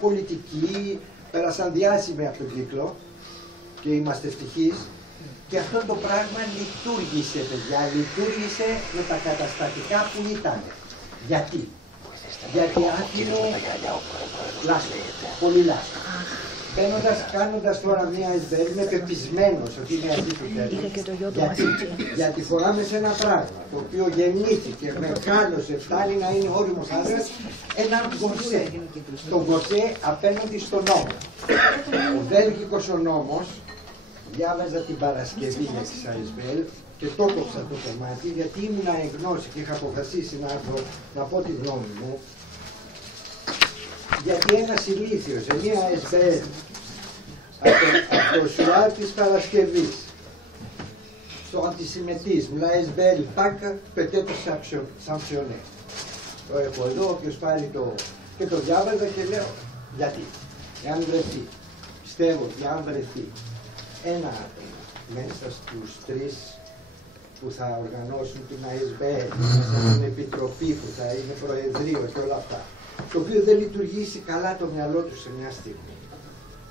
πολιτική, πέρασαν διάσημοι από τον κύκλο και είμαστε ευτυχείς. Και αυτό το πράγμα λειτουργήσε, παιδιά, λειτουργήσε με τα καταστατικά που ήταν. Γιατί? Γιατί άφηνε λάστο, πολύ λάστο. Κάνοντας τώρα μια ΕΣΒΕΛ, είμαι πεπισμένος ότι είναι αντίθετο. Γιατί φοράμε σε ένα πράγμα το οποίο γεννήθηκε, μεγάλωσε, φτάνει να είναι όριμος άντρας, ένα γκορσέ. Το γκορσέ απέναντι στον νόμο. Ο Βέλγικος ο νόμος, διάβαζα την Παρασκευή για τις ΑΕΣΒΕΛ και το κόψα το κομμάτι γιατί ήμουν εγνώση και είχα αποφασίσει να πω τη γνώμη μου. Γιατί ένας ηλίθιος σε μια ΑΕΣΒΕΛ από το σουάρ της Παρασκευής στο αντισημετισμό, la ΑΕΣΒΕΛ πακ peut-être sanctionné. Το έχω εδώ, όποιος πάρει το... και το διάβαζα και λέω γιατί. Εάν βρεθεί, πιστεύω ότι αν βρεθεί ένα μέσα στους 3 που θα οργανώσουν την ΑΕΣΒΕΛ, την επιτροπή που θα είναι προεδρείο και όλα αυτά, το οποίο δεν λειτουργήσει καλά το μυαλό του σε μια στιγμή.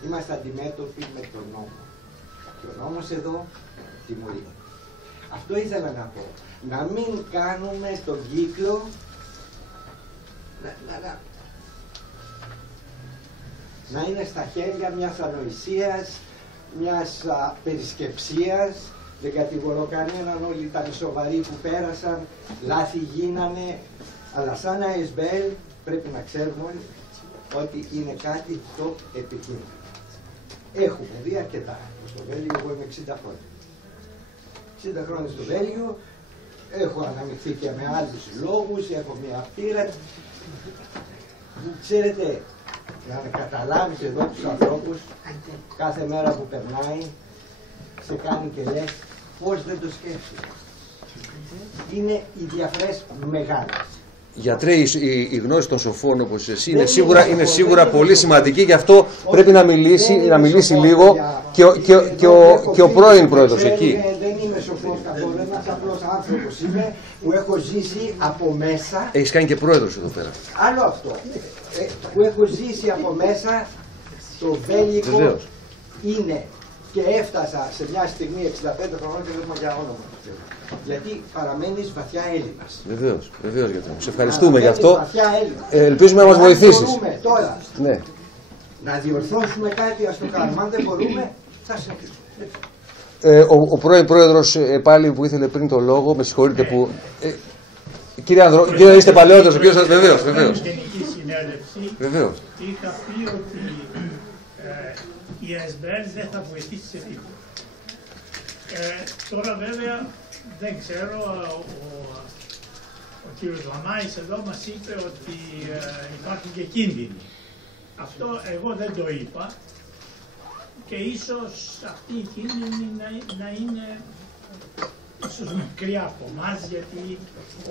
Είμαστε αντιμέτωποι με τον νόμο. Και ο νόμος εδώ τιμωρεί. Αυτό ήθελα να πω. Να μην κάνουμε τον κύκλο να είναι στα χέρια μιας ανοησίας, μιας περισκεψίας. Δεν κατηγορώ κανέναν, όλοι ήταν σοβαροί που πέρασαν, λάθη γίνανε, αλλά σαν ΑΕΣΒΕΛ πρέπει να ξέρουμε ότι είναι κάτι το επικίνδυνο. Έχουμε δει αρκετά. Στο Βέλγιο εγώ είμαι 60 χρόνια. 60 χρόνια στο Βέλγιο, έχω αναμειχθεί και με άλλους λόγους, έχω μια πείρα. Ξέρετε, να καταλάβεις εδώ τους ανθρώπους, κάθε μέρα που περνάει, σε κάνει και λες πώς δεν το σκέφτεσαι. Είναι οι διαφορές μεγάλες. Γιατρέ, η γνώση των σοφών όπως εσύ είναι σίγουρα πολύ σημαντική, γι' αυτό πρέπει να μιλήσει λίγο και ο πρώην πρόεδρος εκεί. Δεν είμαι σοφός καθόλου, ένας απλός άνθρωπος είμαι που έχω ζήσει από μέσα. Έχεις κάνει και πρόεδρος εδώ πέρα. Άλλο αυτό, που έχω ζήσει από μέσα, το βέλγικο είναι και έφτασα σε μια στιγμή 65 χρονών και δεν για όνομα. Γιατί παραμένεις βαθιά Έλληνας. Βεβαίως, βεβαίως γιατρέ. Σε ευχαριστούμε γι' αυτό. Βαθιά Έλληνας. Ελπίζουμε να μας βοηθήσεις. Μπορούμε τώρα Ναι. να διορθώσουμε κάτι, ας το κάνουμε. Αν δεν μπορούμε, θα συνεχίσουμε. Ο πρώην πρόεδρος πάλι που ήθελε πριν το λόγο, με συγχωρείτε που... Κύριε Άνδρο, είστε παλαιότερος, βεβαίως. Στην Γενική Συνέλευση Βεβαίως. είχα πει ότι η ΑΣΜΕΛ δεν θα βοηθήσει σε τίποτα. Τώρα βέβαια δεν ξέρω, ο κύριος Λαμάης εδώ μας είπε ότι υπάρχουν και κίνδυνοι. Αυτό εγώ δεν το είπα και ίσως αυτοί οι κίνδυνοι να είναι ίσως μικροί από εμάς, γιατί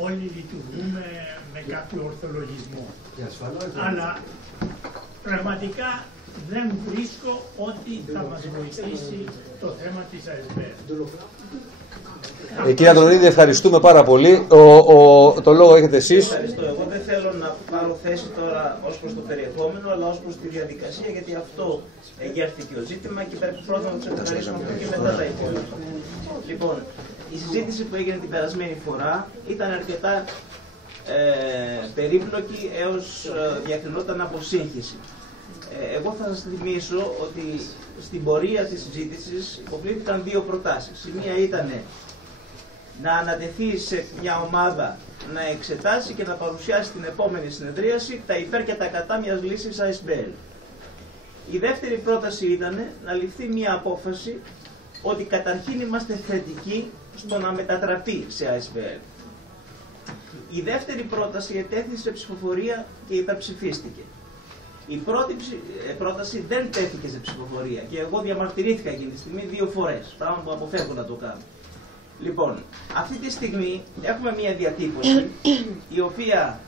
όλοι λειτουργούμε με κάποιο ορθολογισμό. Αλλά πραγματικά δεν βρίσκω ότι θα μας βοηθήσει το θέμα της ΑΣΜΕΛ. Κύριε Αντρονίδη, ευχαριστούμε πάρα πολύ. Το λόγο έχετε εσείς. Ευχαριστώ. Εγώ δεν θέλω να πάρω θέση τώρα ως προς το περιεχόμενο, αλλά ως προς τη διαδικασία, γιατί αυτό εγέρθηκε ο ζήτημα και πρέπει πρώτα να το ξεκαθαρίσουμε αυτό και μετά τα υπόλοιπα. Λοιπόν, η συζήτηση που έγινε την περασμένη φορά ήταν αρκετά περίπλοκη έως διακρινόταν από σύγχυση. Εγώ θα σας θυμίσω ότι στην πορεία της συζήτησης υποβλήθηκαν δύο προτάσεις. Η μία ήταν να ανατεθεί σε μια ομάδα να εξετάσει και να παρουσιάσει την επόμενη συνεδρίαση τα υπέρ και τα κατά μιας λύσης ΑΣΜΕΛ. Η δεύτερη πρόταση ήταν να ληφθεί μια απόφαση ότι καταρχήν είμαστε θετικοί στο να μετατραπεί σε ΑΣΜΕΛ. Η δεύτερη πρόταση ετέθησε σε ψηφοφορία και υπερψηφίστηκε. Η πρώτη πρόταση δεν τέθηκε σε ψηφοφορία και εγώ διαμαρτυρήθηκα εκείνη τη στιγμή 2 φορές, πράγμα που αποφεύγω να το κάνω. Λοιπόν, αυτή τη στιγμή έχουμε μια διατύπωση η οποία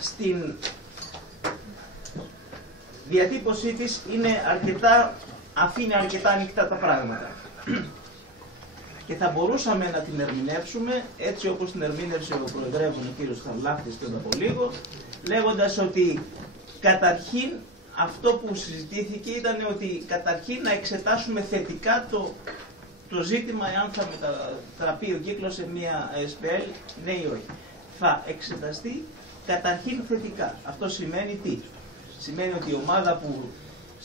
στην διατύπωσή της αφήνει αρκετά ανοιχτά τα πράγματα. Και θα μπορούσαμε να την ερμηνεύσουμε έτσι όπως την ερμήνευσε ο προεδρεύων ο κύριος Χαρλάφτης πριν από λίγο, λέγοντας ότι καταρχήν αυτό που συζητήθηκε ήταν ότι καταρχήν να εξετάσουμε θετικά το ζήτημα εάν θα μετατραπεί ο κύκλος σε μια ΑΣΜΕΛ, ναι ή όχι. Θα εξεταστεί καταρχήν θετικά. Αυτό σημαίνει τι? Σημαίνει ότι η ομάδα που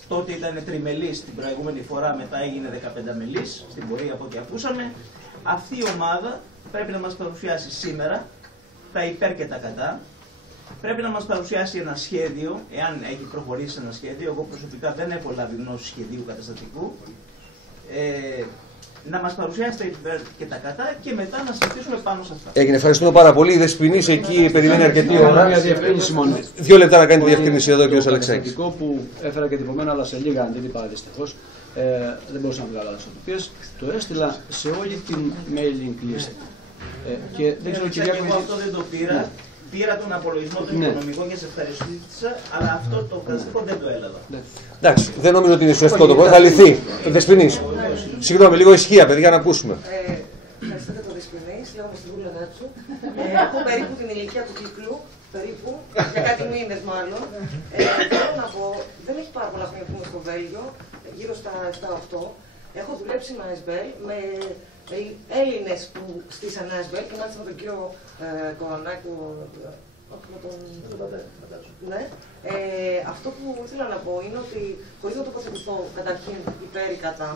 τότε ήταν τριμελής την προηγούμενη φορά, μετά έγινε 15 μελής, στην πορεία από ό,τι ακούσαμε, αυτή η ομάδα πρέπει να μας παρουσιάσει σήμερα τα υπέρ και τα κατά. Πρέπει να μας παρουσιάσει ένα σχέδιο, εάν έχει προχωρήσει ένα σχέδιο. Εγώ προσωπικά δεν έχω λάβει γνώση σχεδίου καταστατικού. Να μας παρουσιάσει τα υπέρ και τα κατά και μετά να συζητήσουμε πάνω σε αυτά. Έγινε, ευχαριστούμε πάρα πολύ. Η Δεσποινής εκεί περιμένει αρκετή ώρα. Μια διευκρίνηση μόνο. 2 λεπτά να κάνει τη διευκρίνηση εδώ, κ. Αλεξάκης. Το που έφερα και τυπωμένο, αλλά σε λίγα δεν είπα δυστυχώς. Δεν μπορούσα να βγάλω άλλες φωτογραφίες. Το έστειλα σε όλη την mailing list. Και δεν ξέρω, κυρία εγώ αυτό δεν το πήρα. Ναι. Πήρα τον απολογισμό του οικονομικό και σε ευχαριστήσα, αλλά αυτό το καταστατικό δεν το έλαβα. Εντάξει, δεν νομίζω ότι είναι ουσιαστικό το πρόβλημα. Θα λυθεί. Δεσποινής. Συγγνώμη, λίγο ησυχία, παιδιά, να ακούσουμε. Ευχαριστώ το Δεσποινής, λέγομαι στην Βούλα Νάτσου. Έχω περίπου την ηλικία του κύκλου, περίπου, για κάτι μήνες μάλλον. Θέλω να πω, δεν έχει πάρα πολλά χρόνια που είμαι στο Βέλγιο, γύρω στα 7-8. Έχω δουλέψει με ΑΣΜΕΛ, με Έλληνες που στήσαν ΑΣΜΕΛ και μάλιστα με τον κύριο Κορονάκου. Ναι. Αυτό που ήθελα να πω είναι ότι, χωρίς να τοποθετηθώ καταρχήν υπέρ ή κατά,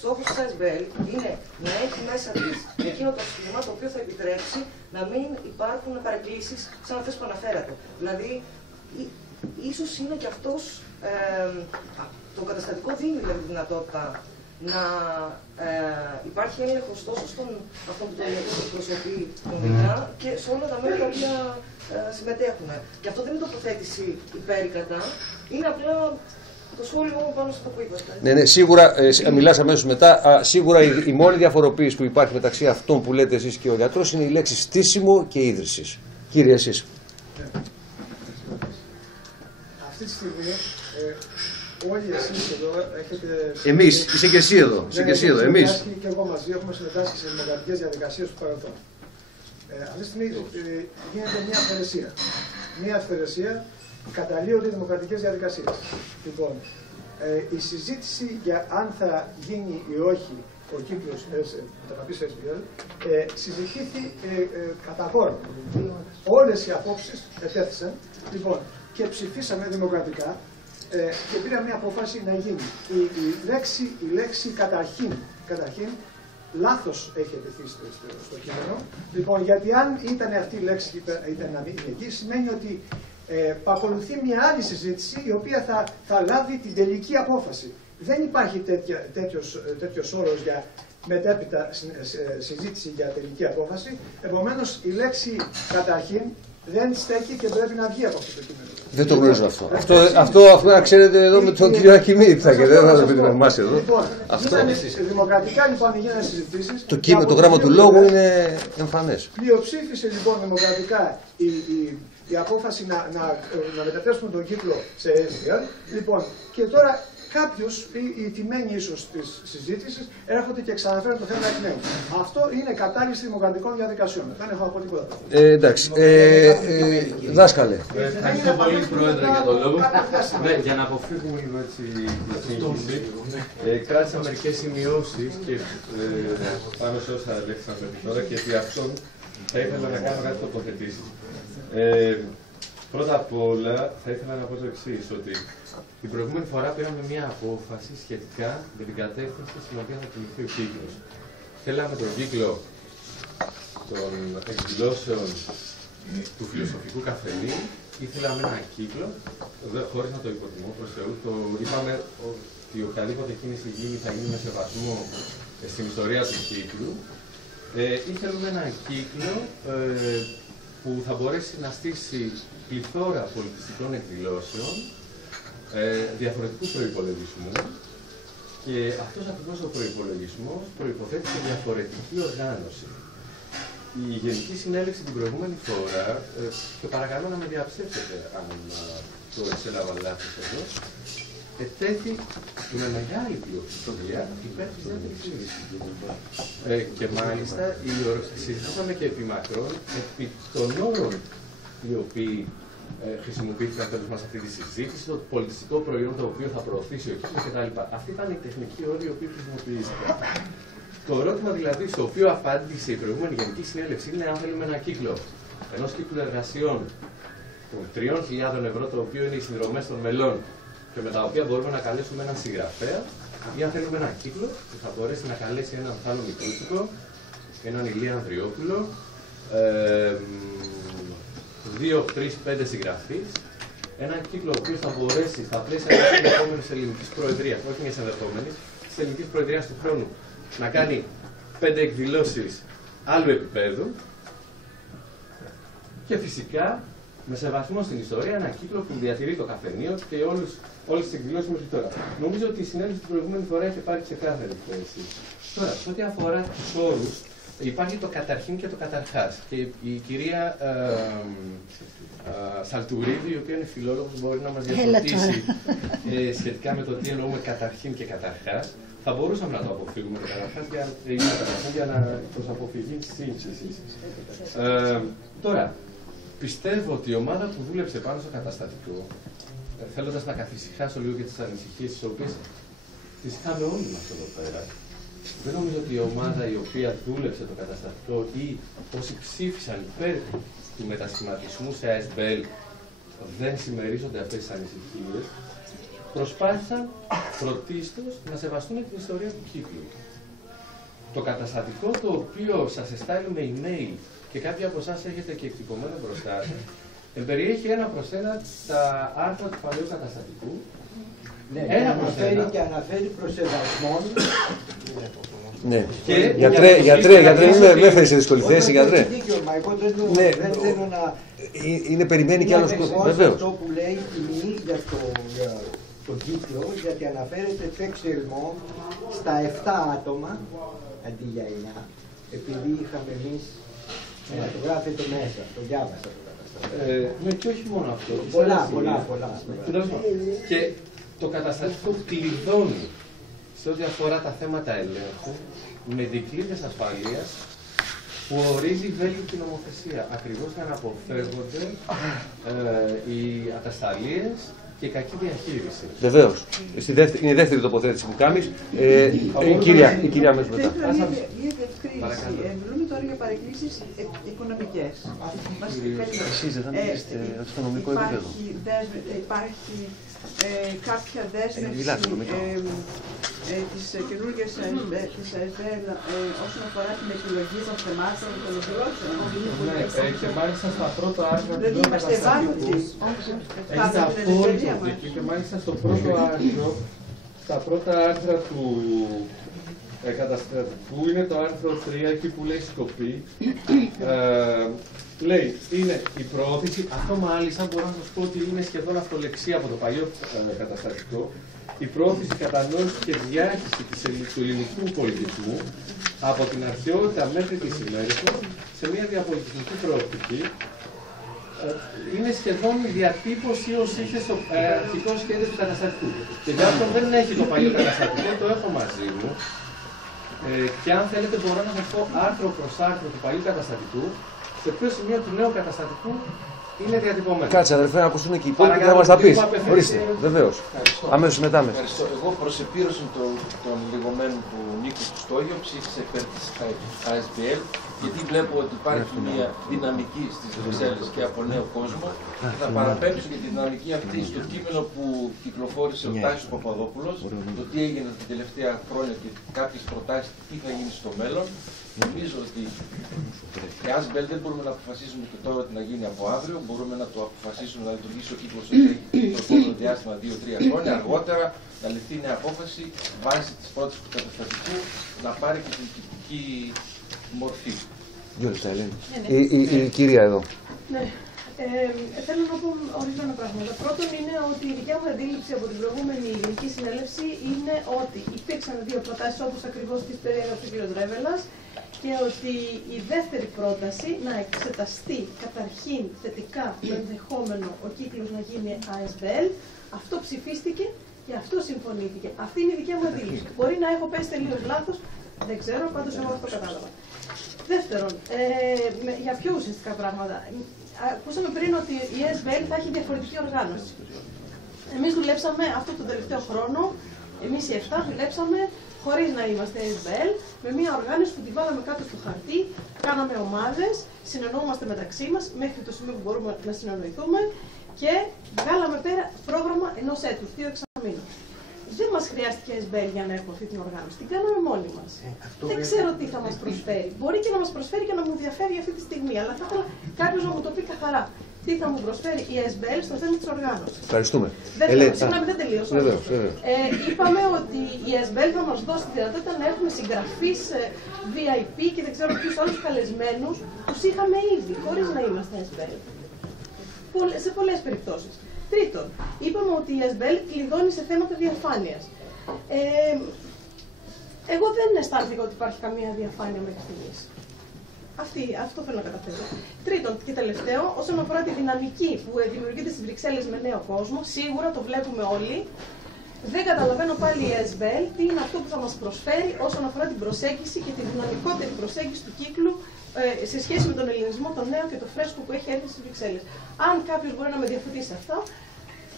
στόχος της ΑΣΜΕΛ είναι να έχει μέσα της εκείνο το σχήμα το οποίο θα επιτρέψει να μην υπάρχουν παρεκκλήσεις σαν αυτές που αναφέρατε. Δηλαδή, ίσως είναι και αυτός, το καταστατικό δίνει δηλαδή τη δυνατότητα να υπάρχει έλεγχος τόσο στον αυτό που τον εκπροσωπεί νομικά και σε όλα τα μέλη τα οποία συμμετέχουν. Και αυτό δεν είναι τοποθέτηση υπέρ ή κατά, είναι απλά το σχόλιο μου πάνω σε αυτό που είπατε. Ναι, ναι, σίγουρα, μιλάς αμέσως μετά, σίγουρα η μόνη διαφοροποίηση που υπάρχει μεταξύ αυτών που λέτε εσείς και ο γιατρός είναι η λέξη στήσιμο και ίδρυσης. Κύριε, εσείς. Αυτή τη στιγμή όλοι εσείς εδώ έχετε... Εμείς, είσαι και εσύ εδώ. Είσαι και εσύ εδώ, εμείς. Και εγώ μαζί έχουμε συμμετάσχει σε δημοκρατικές διαδικασίες του παρελθόν. Αυτή τη στιγμή γίνεται μια αυθαιρεσία. Μια αυθαιρεσία, καταλύονται οι δημοκρατικές διαδικασίες. Λοιπόν, η συζήτηση για αν θα γίνει ή όχι ο κύκλος μεταγραφής SBL, συζητήθη κατά κόρον. Όλες οι απόψεις ετέθησαν, λοιπόν, και ψηφίσαμε δημοκρατικά και πήρα μια απόφαση να γίνει. Η λέξη καταρχήν, λάθος έχει ετεθεί στο κείμενο. Λοιπόν, γιατί αν ήταν αυτή η λέξη ήταν να μην είναι εκεί, σημαίνει ότι παρακολουθεί μια άλλη συζήτηση η οποία θα λάβει την τελική απόφαση. Δεν υπάρχει τέτοιος όρος για μετέπειτα συζήτηση για τελική απόφαση. Επομένως, η λέξη καταρχήν δεν στέκει και πρέπει να βγει από αυτό το κείμενο. Δεν το γνωρίζω αυτό. Αυτό να ξέρετε εδώ με τον κύριο Ακημίδη θα και δεν θα το πείτε με εμάς εδώ. Λοιπόν, δημοκρατικά λοιπόν γίνανε συζητήσεις. Το γράμμα του λόγου είναι εμφανές. Πλειοψήφισε λοιπόν δημοκρατικά η απόφαση να μετατρέψουμε τον κύκλο σε SDR. Λοιπόν, και τώρα κάποιος, οι τιμένοι ίσως της συζήτησης, έρχονται και ξαναφέρουν το θέμα εκ νέου. Αυτό είναι κατάληψη δημοκρατικών διαδικασιών. Δεν έχω να πω τίποτα. Εντάξει. Δάσκαλε. Ευχαριστώ πολύ, Πρόεδρε, για τον λόγο. Για να αποφύγουμε λίγο έτσι τη σύγχυση, κράτησα μερικές σημειώσεις και πάνω σε όσα λέξαμε μέχρι τώρα και επί αυτών θα ήθελα να κάνω κάτι τοποθετήσεις. Πρώτα απ' όλα θα ήθελα να πω το εξής, ότι την προηγούμενη φορά πήραμε μια απόφαση σχετικά με την κατεύθυνση στην οποία θα κινηθεί ο κύκλος. Θέλαμε τον κύκλο των εκδηλώσεων του φιλοσοφικού καφενείου ή θέλαμε ένα κύκλο, χωρίς να το υποτιμώ προς Θεού, είπαμε ότι οποιαδήποτε κίνηση γίνει θα γίνει με σεβασμό στην ιστορία του κύκλου, ή θέλουμε ένα κύκλο που θα μπορέσει να στήσει πληθώρα πολιτιστικών εκδηλώσεων διαφορετικού προϋπολογισμού και αυτός ακριβώς ο προϋπολογισμός προϋποθέτει και διαφορετική οργάνωση. Η Γενική Συνέλευση την προηγούμενη φορά, και παρακαλώ να με διαψεύσετε αν το εξέλαβα λάθος εδώ, ετέθη με μεγάλη πλειοψηφία υπέρ της δεύτερης λύσης. Και μάλιστα συζητήσαμε και επί μακρόν επί των όρων οι οποίοι χρησιμοποιήθηκαν τέλος μας αυτή τη συζήτηση, το πολιτιστικό προϊόν το οποίο θα προωθήσει ο κύκλος κτλ. Αυτή ήταν η τεχνική όρη οι οποίοι χρησιμοποιήθηκαν. Το ερώτημα δηλαδή στο οποίο απάντησε η προηγούμενη Γενική Συνέλευση είναι αν θέλουμε ένα κύκλο ενός κύκλου εργασιών των 3.000 ευρώ, το οποίο είναι οι συνδρομές των μελών και με τα οποία μπορούμε να καλέσουμε έναν συγγραφέα, ή αν θέλουμε ένα κύκλο που θα μπορέσει να καλέσει έναν Θάνο Μικρούτσικο, έναν Ηλία Ανδριόπουλο, 2, 3, 5 συγγραφείς, έναν κύκλο ο οποίος θα μπορέσει στα πλαίσια της ενδεχόμενης ελληνικής προεδρίας, όχι μιας ενδεχόμενης, της ελληνικής προεδρίας του χρόνου, να κάνει 5 εκδηλώσεις άλλου επίπεδου και φυσικά με σεβασμό στην ιστορία ένα κύκλο που διατηρεί το καφενείο και όλες τις εκδηλώσεις μέχρι τώρα. Νομίζω ότι η συνέλευση την προηγούμενη φορά είχε πάρει ξεκάθαρη θέση. Τώρα, σε ό,τι αφορά τους όρους, υπάρχει το καταρχήν και το καταρχάς. Και η κυρία Σαλτουρίδη, η οποία είναι φιλόλογος, μπορεί να μας διαφωτίσει σχετικά με το τι εννοούμε καταρχήν και καταρχάς. Θα μπορούσαμε να το αποφύγουμε το καταρχάς για να προς αποφυγή της σύγχυσης. Τώρα, πιστεύω ότι η ομάδα που δούλεψε πάνω στο καταστατικό, θέλοντας να καθησυχάσω λίγο και τις ανησυχίες τις οποίες τις είχαμε όλοι μας εδώ πέρα, δεν νομίζω ότι η ομάδα η οποία δούλεψε το καταστατικό ή όσοι ψήφισαν υπέρ του μετασχηματισμού σε ASBL δεν συμμερίζονται αυτές τις ανησυχίες, προσπάθησαν πρωτίστως να σεβαστούν την ιστορία του κύκλου. Το καταστατικό το οποίο σας εστάλουμε email και κάποιοι από εσάς έχετε και εκτυπωμένο μπροστά σας, περιέχει ένα προς ένα τα άρθρα του παλαιού καταστατικού. Ναι, και αναφέρει προσεβασμόν. Ναι. Γιατρέ, με έφερε σε δύσκολη θέση, γιατρέ. Ναι, δεν θέλω να... Είναι περιμένει κι άλλος κόσμος. Βεβαίως. Αυτό που λέει τιμή για τον κύκλο, γιατί αναφέρεται φεξελμό στα 7 άτομα, αντί για 9, επειδή είχαμε εμείς το γράφετε μέσα, το διάβασα. Ναι, και όχι μόνο αυτό. Πολλά. Και το καταστατικό κλειδώνει σε ό,τι αφορά τα θέματα ελέγχου με δικλείδες ασφαλείας που ορίζει βέλτιστη νομοθεσία, ακριβώς για να αποφεύγονται οι ατασταλίες και κακή διαχείριση. Βεβαίως. Είναι η δεύτερη τοποθέτηση που κάνεις. Η κυρία αμέσως μετά. Μια διευκρίνηση. Μιλούμε τώρα για παρεκκλήσεις οικονομικές. Εσείς δεν θα μιλήσετε στο νομικό επίπεδο. Υπάρχει κάποια δέσμευση της καινούργιας της ΑΕΣΒΕΛ όσον αφορά την επιλογή των θεμάτων των εκδηλώσεων. Ναι, και μάλιστα στα πρώτα άρθρα δηλαδή είμαστε ευάλωτοι. Έχετε απόλυτο δίκιο και μάλιστα στο πρώτο άρθρο, στα πρώτα άρθρα του καταστατικού είναι το άρθρο 3 εκεί που λέει σκοπή. Λέει, είναι η προώθηση, αυτό μάλιστα μπορώ να σας πω ότι είναι σχεδόν αυτολεξία από το παλιό καταστατικό, η προώθηση, κατανόηση και διάχυση του ελληνικού πολιτισμού από την αρχαιότητα μέχρι τη σημερινή σε μια διαπολιτισμική προοπτική. Είναι σχεδόν η διατύπωση όσο είχε στο αρχικό σχέδιο του καταστατικού. Και για όποιον δεν έχει το παλιό καταστατικό, το έχω μαζί μου. Και αν θέλετε μπορώ να σας πω άρθρο προς άρθρο του παλιού καταστατικού, σε ποιο σημείο του νέου καταστατικού είναι διατυπωμένο. Κάτσε αδερφέ να ακούσουν και οι υπόλοιποι και να μας τα πεις. Ορίστε, βεβαίως. Αμέσως μετά. Ευχαριστώ. Εγώ προς επίρρωση των λεγόμενων του Νίκου του Στόγιο ψήφισα υπέρ της ASBL, γιατί βλέπω ότι υπάρχει μια δυναμική στις Βρυξέλλες και από νέο κόσμο και θα παραπέμψω για τη δυναμική αυτή στο κείμενο που κυκλοφόρησε ο Τάσης Παπαδόπουλος, το τι έγινε τα τελευταία χρόνια και κάποιες προτάσεις τι θα γίνει στο μέλλον. Νομίζω ότι η ASBL δεν μπορούμε να αποφασίσουμε και τώρα ότι να γίνει από αύριο, μπορούμε να το αποφασίσουμε να λειτουργήσει ο κύκλος το επόμενο διάστημα 2-3 χρόνια. Αργότερα να ληφθεί μια απόφαση βάσει της πρώτης του καταστατικού να πάρει και την τυπική μορφή. Δύο λεπτά, Ελένη. Η κυρία εδώ. Ναι. Θέλω να πω ορισμένα πράγματα. Πρώτον είναι ότι η δικιά μου αντίληψη από την προηγούμενη Γενική Συνέλευση είναι ότι υπήρξαν δύο προτάσεις όπως ακριβώς τις περιέγραψε ο κ. Δρέβελας και ότι η δεύτερη πρόταση να εξεταστεί καταρχήν θετικά το ενδεχόμενο ο κύκλος να γίνει ASBL, αυτό ψηφίστηκε και αυτό συμφωνήθηκε. Αυτή είναι η δικιά μου αντίληψη. Μπορεί να έχω πέσει τελείως λάθος, δεν ξέρω, πάντως εγώ αυτό κατάλαβα. Δεύτερον, για πιο ουσιαστικά πράγματα. Ακούσαμε πριν ότι η ASBL θα έχει διαφορετική οργάνωση. Εμείς δουλέψαμε αυτό τον τελευταίο χρόνο, εμείς οι 7 δουλέψαμε χωρίς να είμαστε ASBL, με μια οργάνωση που την βάλαμε κάτω στο χαρτί, κάναμε ομάδες, συνεννοούμαστε μεταξύ μας μέχρι το σημείο που μπορούμε να συνεννοηθούμε και βγάλαμε πέρα πρόγραμμα ενός έτους, 2 εξαμήνων. Δεν μας χρειάστηκε ASBL για να έχουμε αυτή την οργάνωση. Την κάναμε μόνοι μας. Δεν ξέρω τι θα μας προσφέρει. Μπορεί και να μας προσφέρει και να μου διαφέρει αυτή τη στιγμή, αλλά θα ήθελα κάποιος να μου το πει καθαρά. Τι θα μου προσφέρει η ASBL στο θέμα της οργάνωσης. Ευχαριστούμε. Συγγνώμη, δεν τελείωσα. Είπαμε ότι η ASBL θα μας δώσει τη δυνατότητα να έχουμε συγγραφείς VIP και δεν ξέρω ποιους άλλους καλεσμένους, τους είχαμε ήδη, χωρίς να είμαστε ASBL. Σε πολλές περιπτώσεις. Τρίτον, είπαμε ότι η ASBL κλειδώνει σε θέματα διαφάνειας. Εγώ δεν αισθάνθηκα ότι υπάρχει καμία διαφάνεια μέχρι στιγμής. Αυτό θέλω να καταφέρω. Τρίτον και τελευταίο, όσον αφορά τη δυναμική που δημιουργείται στις Βρυξέλλες με νέο κόσμο, σίγουρα το βλέπουμε όλοι. Δεν καταλαβαίνω πάλι η ASBL τι είναι αυτό που θα μας προσφέρει όσον αφορά την προσέγγιση και τη δυναμικότερη προσέγγιση του κύκλου σε σχέση με τον ελληνισμό, το νέο και το φρέσκο που έχει έρθει στις Βρυξέλλες. Αν κάποιος μπορεί να με διαφωτίσει αυτά,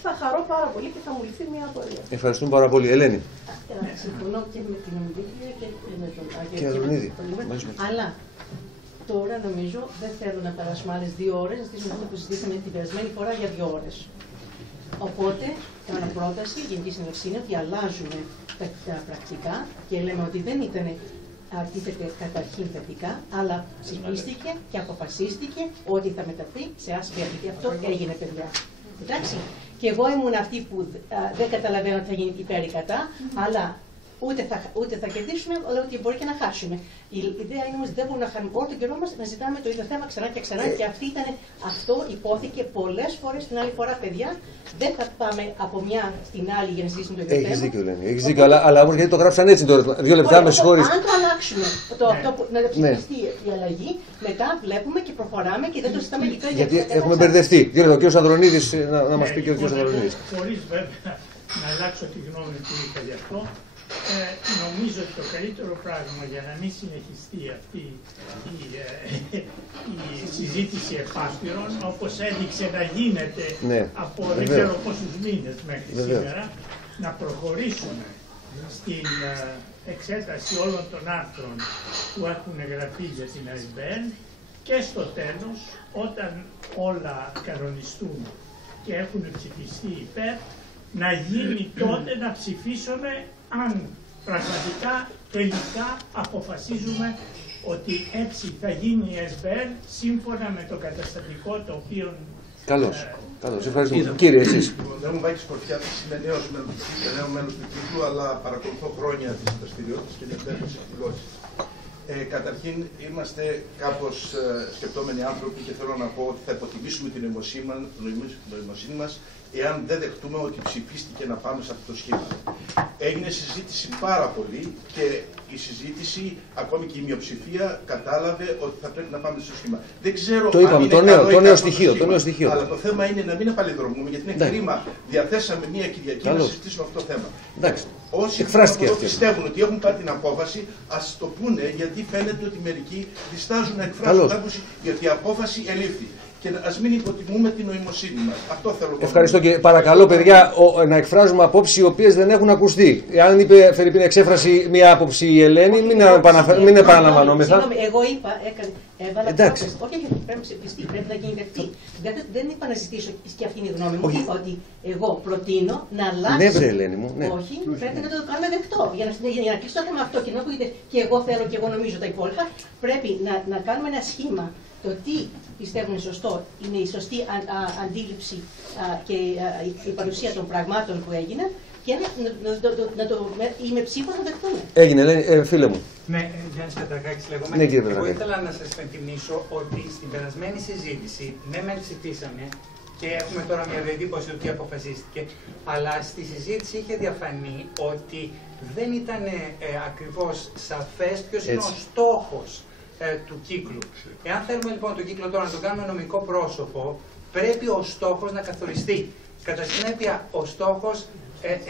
θα χαρώ πάρα πολύ και θα μου λυθεί μια απορία. Ευχαριστούμε πάρα πολύ. Ελένη. Συμφωνώ και με την Ομιλήτρια και με τον Αγγελίδη. Αλλά τώρα νομίζω δεν θέλω να περάσουμε άλλες 2 ώρες, να στήσουμε αυτό που συζητήσαμε την περασμένη φορά για 2 ώρες. Οπότε, κάνω πρόταση, η Γενική Συνέλευση είναι ότι αλλάζουμε τα πρακτικά και λέμε ότι δεν ήταν αντίθεται καταρχήν θετικά, αλλά ψηφίστηκε και αποφασίστηκε ότι θα μεταφεί σε ASBL. Γιατί αυτό έγινε, παιδιά. Εντάξει. Και εγώ ήμουν αυτή που δεν καταλαβαίνω ότι θα γίνει υπέρ ή κατά, αλλά ούτε θα κερδίσουμε, αλλά ότι μπορεί και να χάσουμε. Η ιδέα είναι όμως δεν μπορούμε να χάνουμε όλο τον καιρό μας να ζητάμε το ίδιο θέμα ξανά και ξανά. Και αυτό υπόθηκε πολλές φορές την άλλη φορά, παιδιά. Δεν θα πάμε από μια στην άλλη για να συζητήσουμε το ίδιο θέμα. Έχεις δίκιο, Ελένη. Έχεις δίκιο, αλλά όμως γιατί το γράψαν έτσι τώρα. 2 λεπτά, με συγχωρείς. Αν το αλλάξουμε, να ψηφιστεί η αλλαγή, μετά βλέπουμε και προχωράμε και δεν το συζητάμε και το ίδιο. Γιατί έχουμε μπερδευτεί. Ο κ. Ανδρονίδης, να μας πει και ο κ. Ανδρονίδης. Χωρίς βέβαια να αλλάξω τη γνώμη που είχα γι' αυτό, νομίζω ότι το καλύτερο πράγμα για να μην συνεχιστεί αυτή η συζήτηση επάσπυρων, όπως έδειξε να γίνεται από δεν ξέρω πόσους μήνες μέχρι σήμερα, να προχωρήσουμε στην εξέταση όλων των άρθρων που έχουν γραφεί για την ΑΣΜΠΕΛ και στο τέλος, όταν όλα κανονιστούν και έχουν ψηφιστεί υπέρ, να γίνει τότε να ψηφίσουμε αν πραγματικά τελικά αποφασίζουμε ότι έτσι θα γίνει η ΑΣΜΠΕΛ σύμφωνα με το καταστατικό το οποίο... Καλώς. Ευχαριστούμε. Κύριε, εσείς. Δεν μου βάζει σκορπιά, είμαι νέο μέλος του κύκλου, αλλά παρακολουθώ χρόνια τις δραστηριότητες και διαθέτω τις εκδηλώσεις. Καταρχήν, είμαστε κάπως σκεπτόμενοι άνθρωποι και θέλω να πω ότι θα υποτιμήσουμε την νοημοσύνη μας εάν δεν δεχτούμε ότι ψηφίστηκε να πάμε σε αυτό το σχήμα. Έγινε συζήτηση πάρα πολύ και η συζήτηση, ακόμη και η μειοψηφία, κατάλαβε ότι θα πρέπει να πάμε στο σχήμα. Δεν ξέρω το είπαμε, το νέο στοιχείο. Αλλά το θέμα είναι να μην επαλιδρομούμε, γιατί είναι κρίμα. Διαθέσαμε μία Κυριακή να συζητήσουμε αυτό το θέμα. Όσοι πιστεύουν ότι έχουν πάρει την απόφαση, ας το πούνε, γιατί φαίνεται ότι μερικοί διστάζουν να εκφράσουν άποψη, γιατί η απόφαση ελήφθη. Και ας μην υποτιμούμε την νοημοσύνη μας. Αυτό θέλω να πω. Ευχαριστώ και παρακαλώ, παιδιά, να εκφράζουμε απόψεις οι οποίες δεν έχουν ακουστεί. Αν είπε Φερρυπίν εξέφραση μία άποψη η Ελένη, μην επαναλαμβανόμεθα. Συγγνώμη, εγώ είπα, έβαλα πρόταση. Όχι, πρέπει να ψηφιστεί, πρέπει να γίνει δεκτή. Δεν είπα να ζητήσω και αυτή είναι η γνώμη μου. Είπα ότι εγώ προτείνω να αλλάξει. Ναι, βρε Ελένη μου. Όχι, πρέπει να το κάνουμε δεκτό. Για να κλείσει το θέμα αυτό και να πείτε και εγώ θέλω και εγώ νομίζω τα υπόλοιπα, πρέπει να κάνουμε ένα σχήμα. Το τι πιστεύουν σωστό είναι η σωστή αντίληψη και η παρουσία των πραγμάτων που έγιναν και με ψήφο να δεχτούμε. Έγινε, φίλε μου. Ναι, Γιάννης Πετρακάκης λέγομαι. Ναι, κύριε εγώ ήθελα να σας υπενθυμίσω ότι στην περασμένη συζήτηση, ναι μεν ψηφίσαμε και έχουμε τώρα μια διατύπωση ότι αποφασίστηκε, αλλά στη συζήτηση είχε διαφανεί ότι δεν ήταν ακριβώς σαφές ποιος είναι ο στόχος του κύκλου. Εάν θέλουμε λοιπόν τον κύκλο τώρα να τον κάνουμε νομικό πρόσωπο, πρέπει ο στόχος να καθοριστεί. Κατά συνέπεια, ο στόχος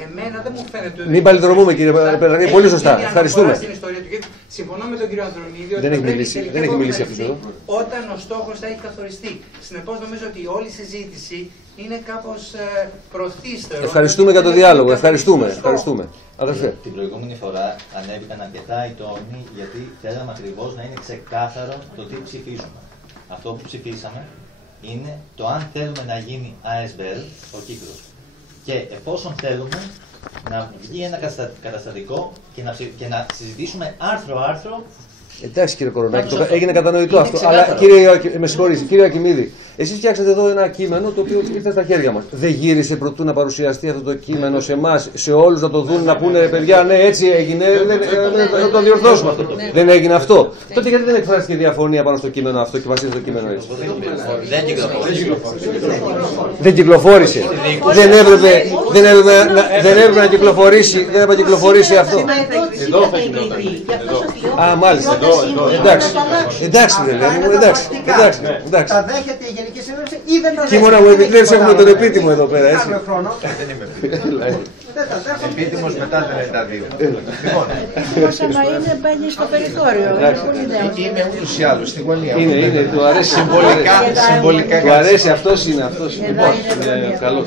εμένα δεν μου φαίνεται ότι... Μην παλιδρομούμε, κύριε Πετρακάκη, πολύ σωστά. Ευχαριστούμε. Στην ιστορία του κύκλου. Συμφωνώ με τον κύριο Ανδρονίδη ότι δεν έχει μιλήσει αυτός εδώ. Όταν ο στόχος θα έχει καθοριστεί. Συνεπώς νομίζω ότι όλη η συζήτηση είναι κάπως προθύστερο. Ευχαριστούμε για το διάλογο. Ευχαριστούμε. Αδερφέ. Την προηγούμενη φορά ανέβηκαν αρκετά οι τόνοι γιατί θέλαμε ακριβώς να είναι ξεκάθαρο το τι ψηφίζουμε. Αυτό που ψηφίσαμε είναι το αν θέλουμε να γίνει ΑΣΜΠΕΛ, ο κύκλος. Και εφόσον θέλουμε να βγει ένα καταστατικό και να συζητήσουμε άρθρο-άρθρο. Εντάξει κύριε Κορονάκη, έγινε κατανοητό αυτό. Αλλά κύριε Ακημίδη, εσείς φτιάξατε εδώ ένα κείμενο το οποίο ήρθε στα χέρια μας. Δεν γύρισε προτού να παρουσιαστεί αυτό το κείμενο σε εμάς, σε όλους να το δουν, να πούνε παιδιά, ναι έτσι έγινε, θα το διορθώσουμε αυτό. Δεν έγινε αυτό. Τότε γιατί δεν εκφράστηκε διαφωνία πάνω στο κείμενο αυτό και βασίζεται το κείμενο έτσι. Δεν κυκλοφόρησε. Δεν έπρεπε να κυκλοφορήσει αυτό. Α, μάλιστα. Εντάξει, τα δέχεται η Γενική Συνέλευση ή δεν τα δέχεται. Κίμωνα μου επιτρέψει, έχουμε τον επίτιμο εδώ πέρα. Κάθε χρόνο. Επίτιμος μετά το 92. Μα είναι πάλι στο περιθώριο. Είναι ούτως ή άλλως στη γωνία. Είναι, του αρέσει συμβολικά. Του αρέσει αυτός είναι. Καλώς.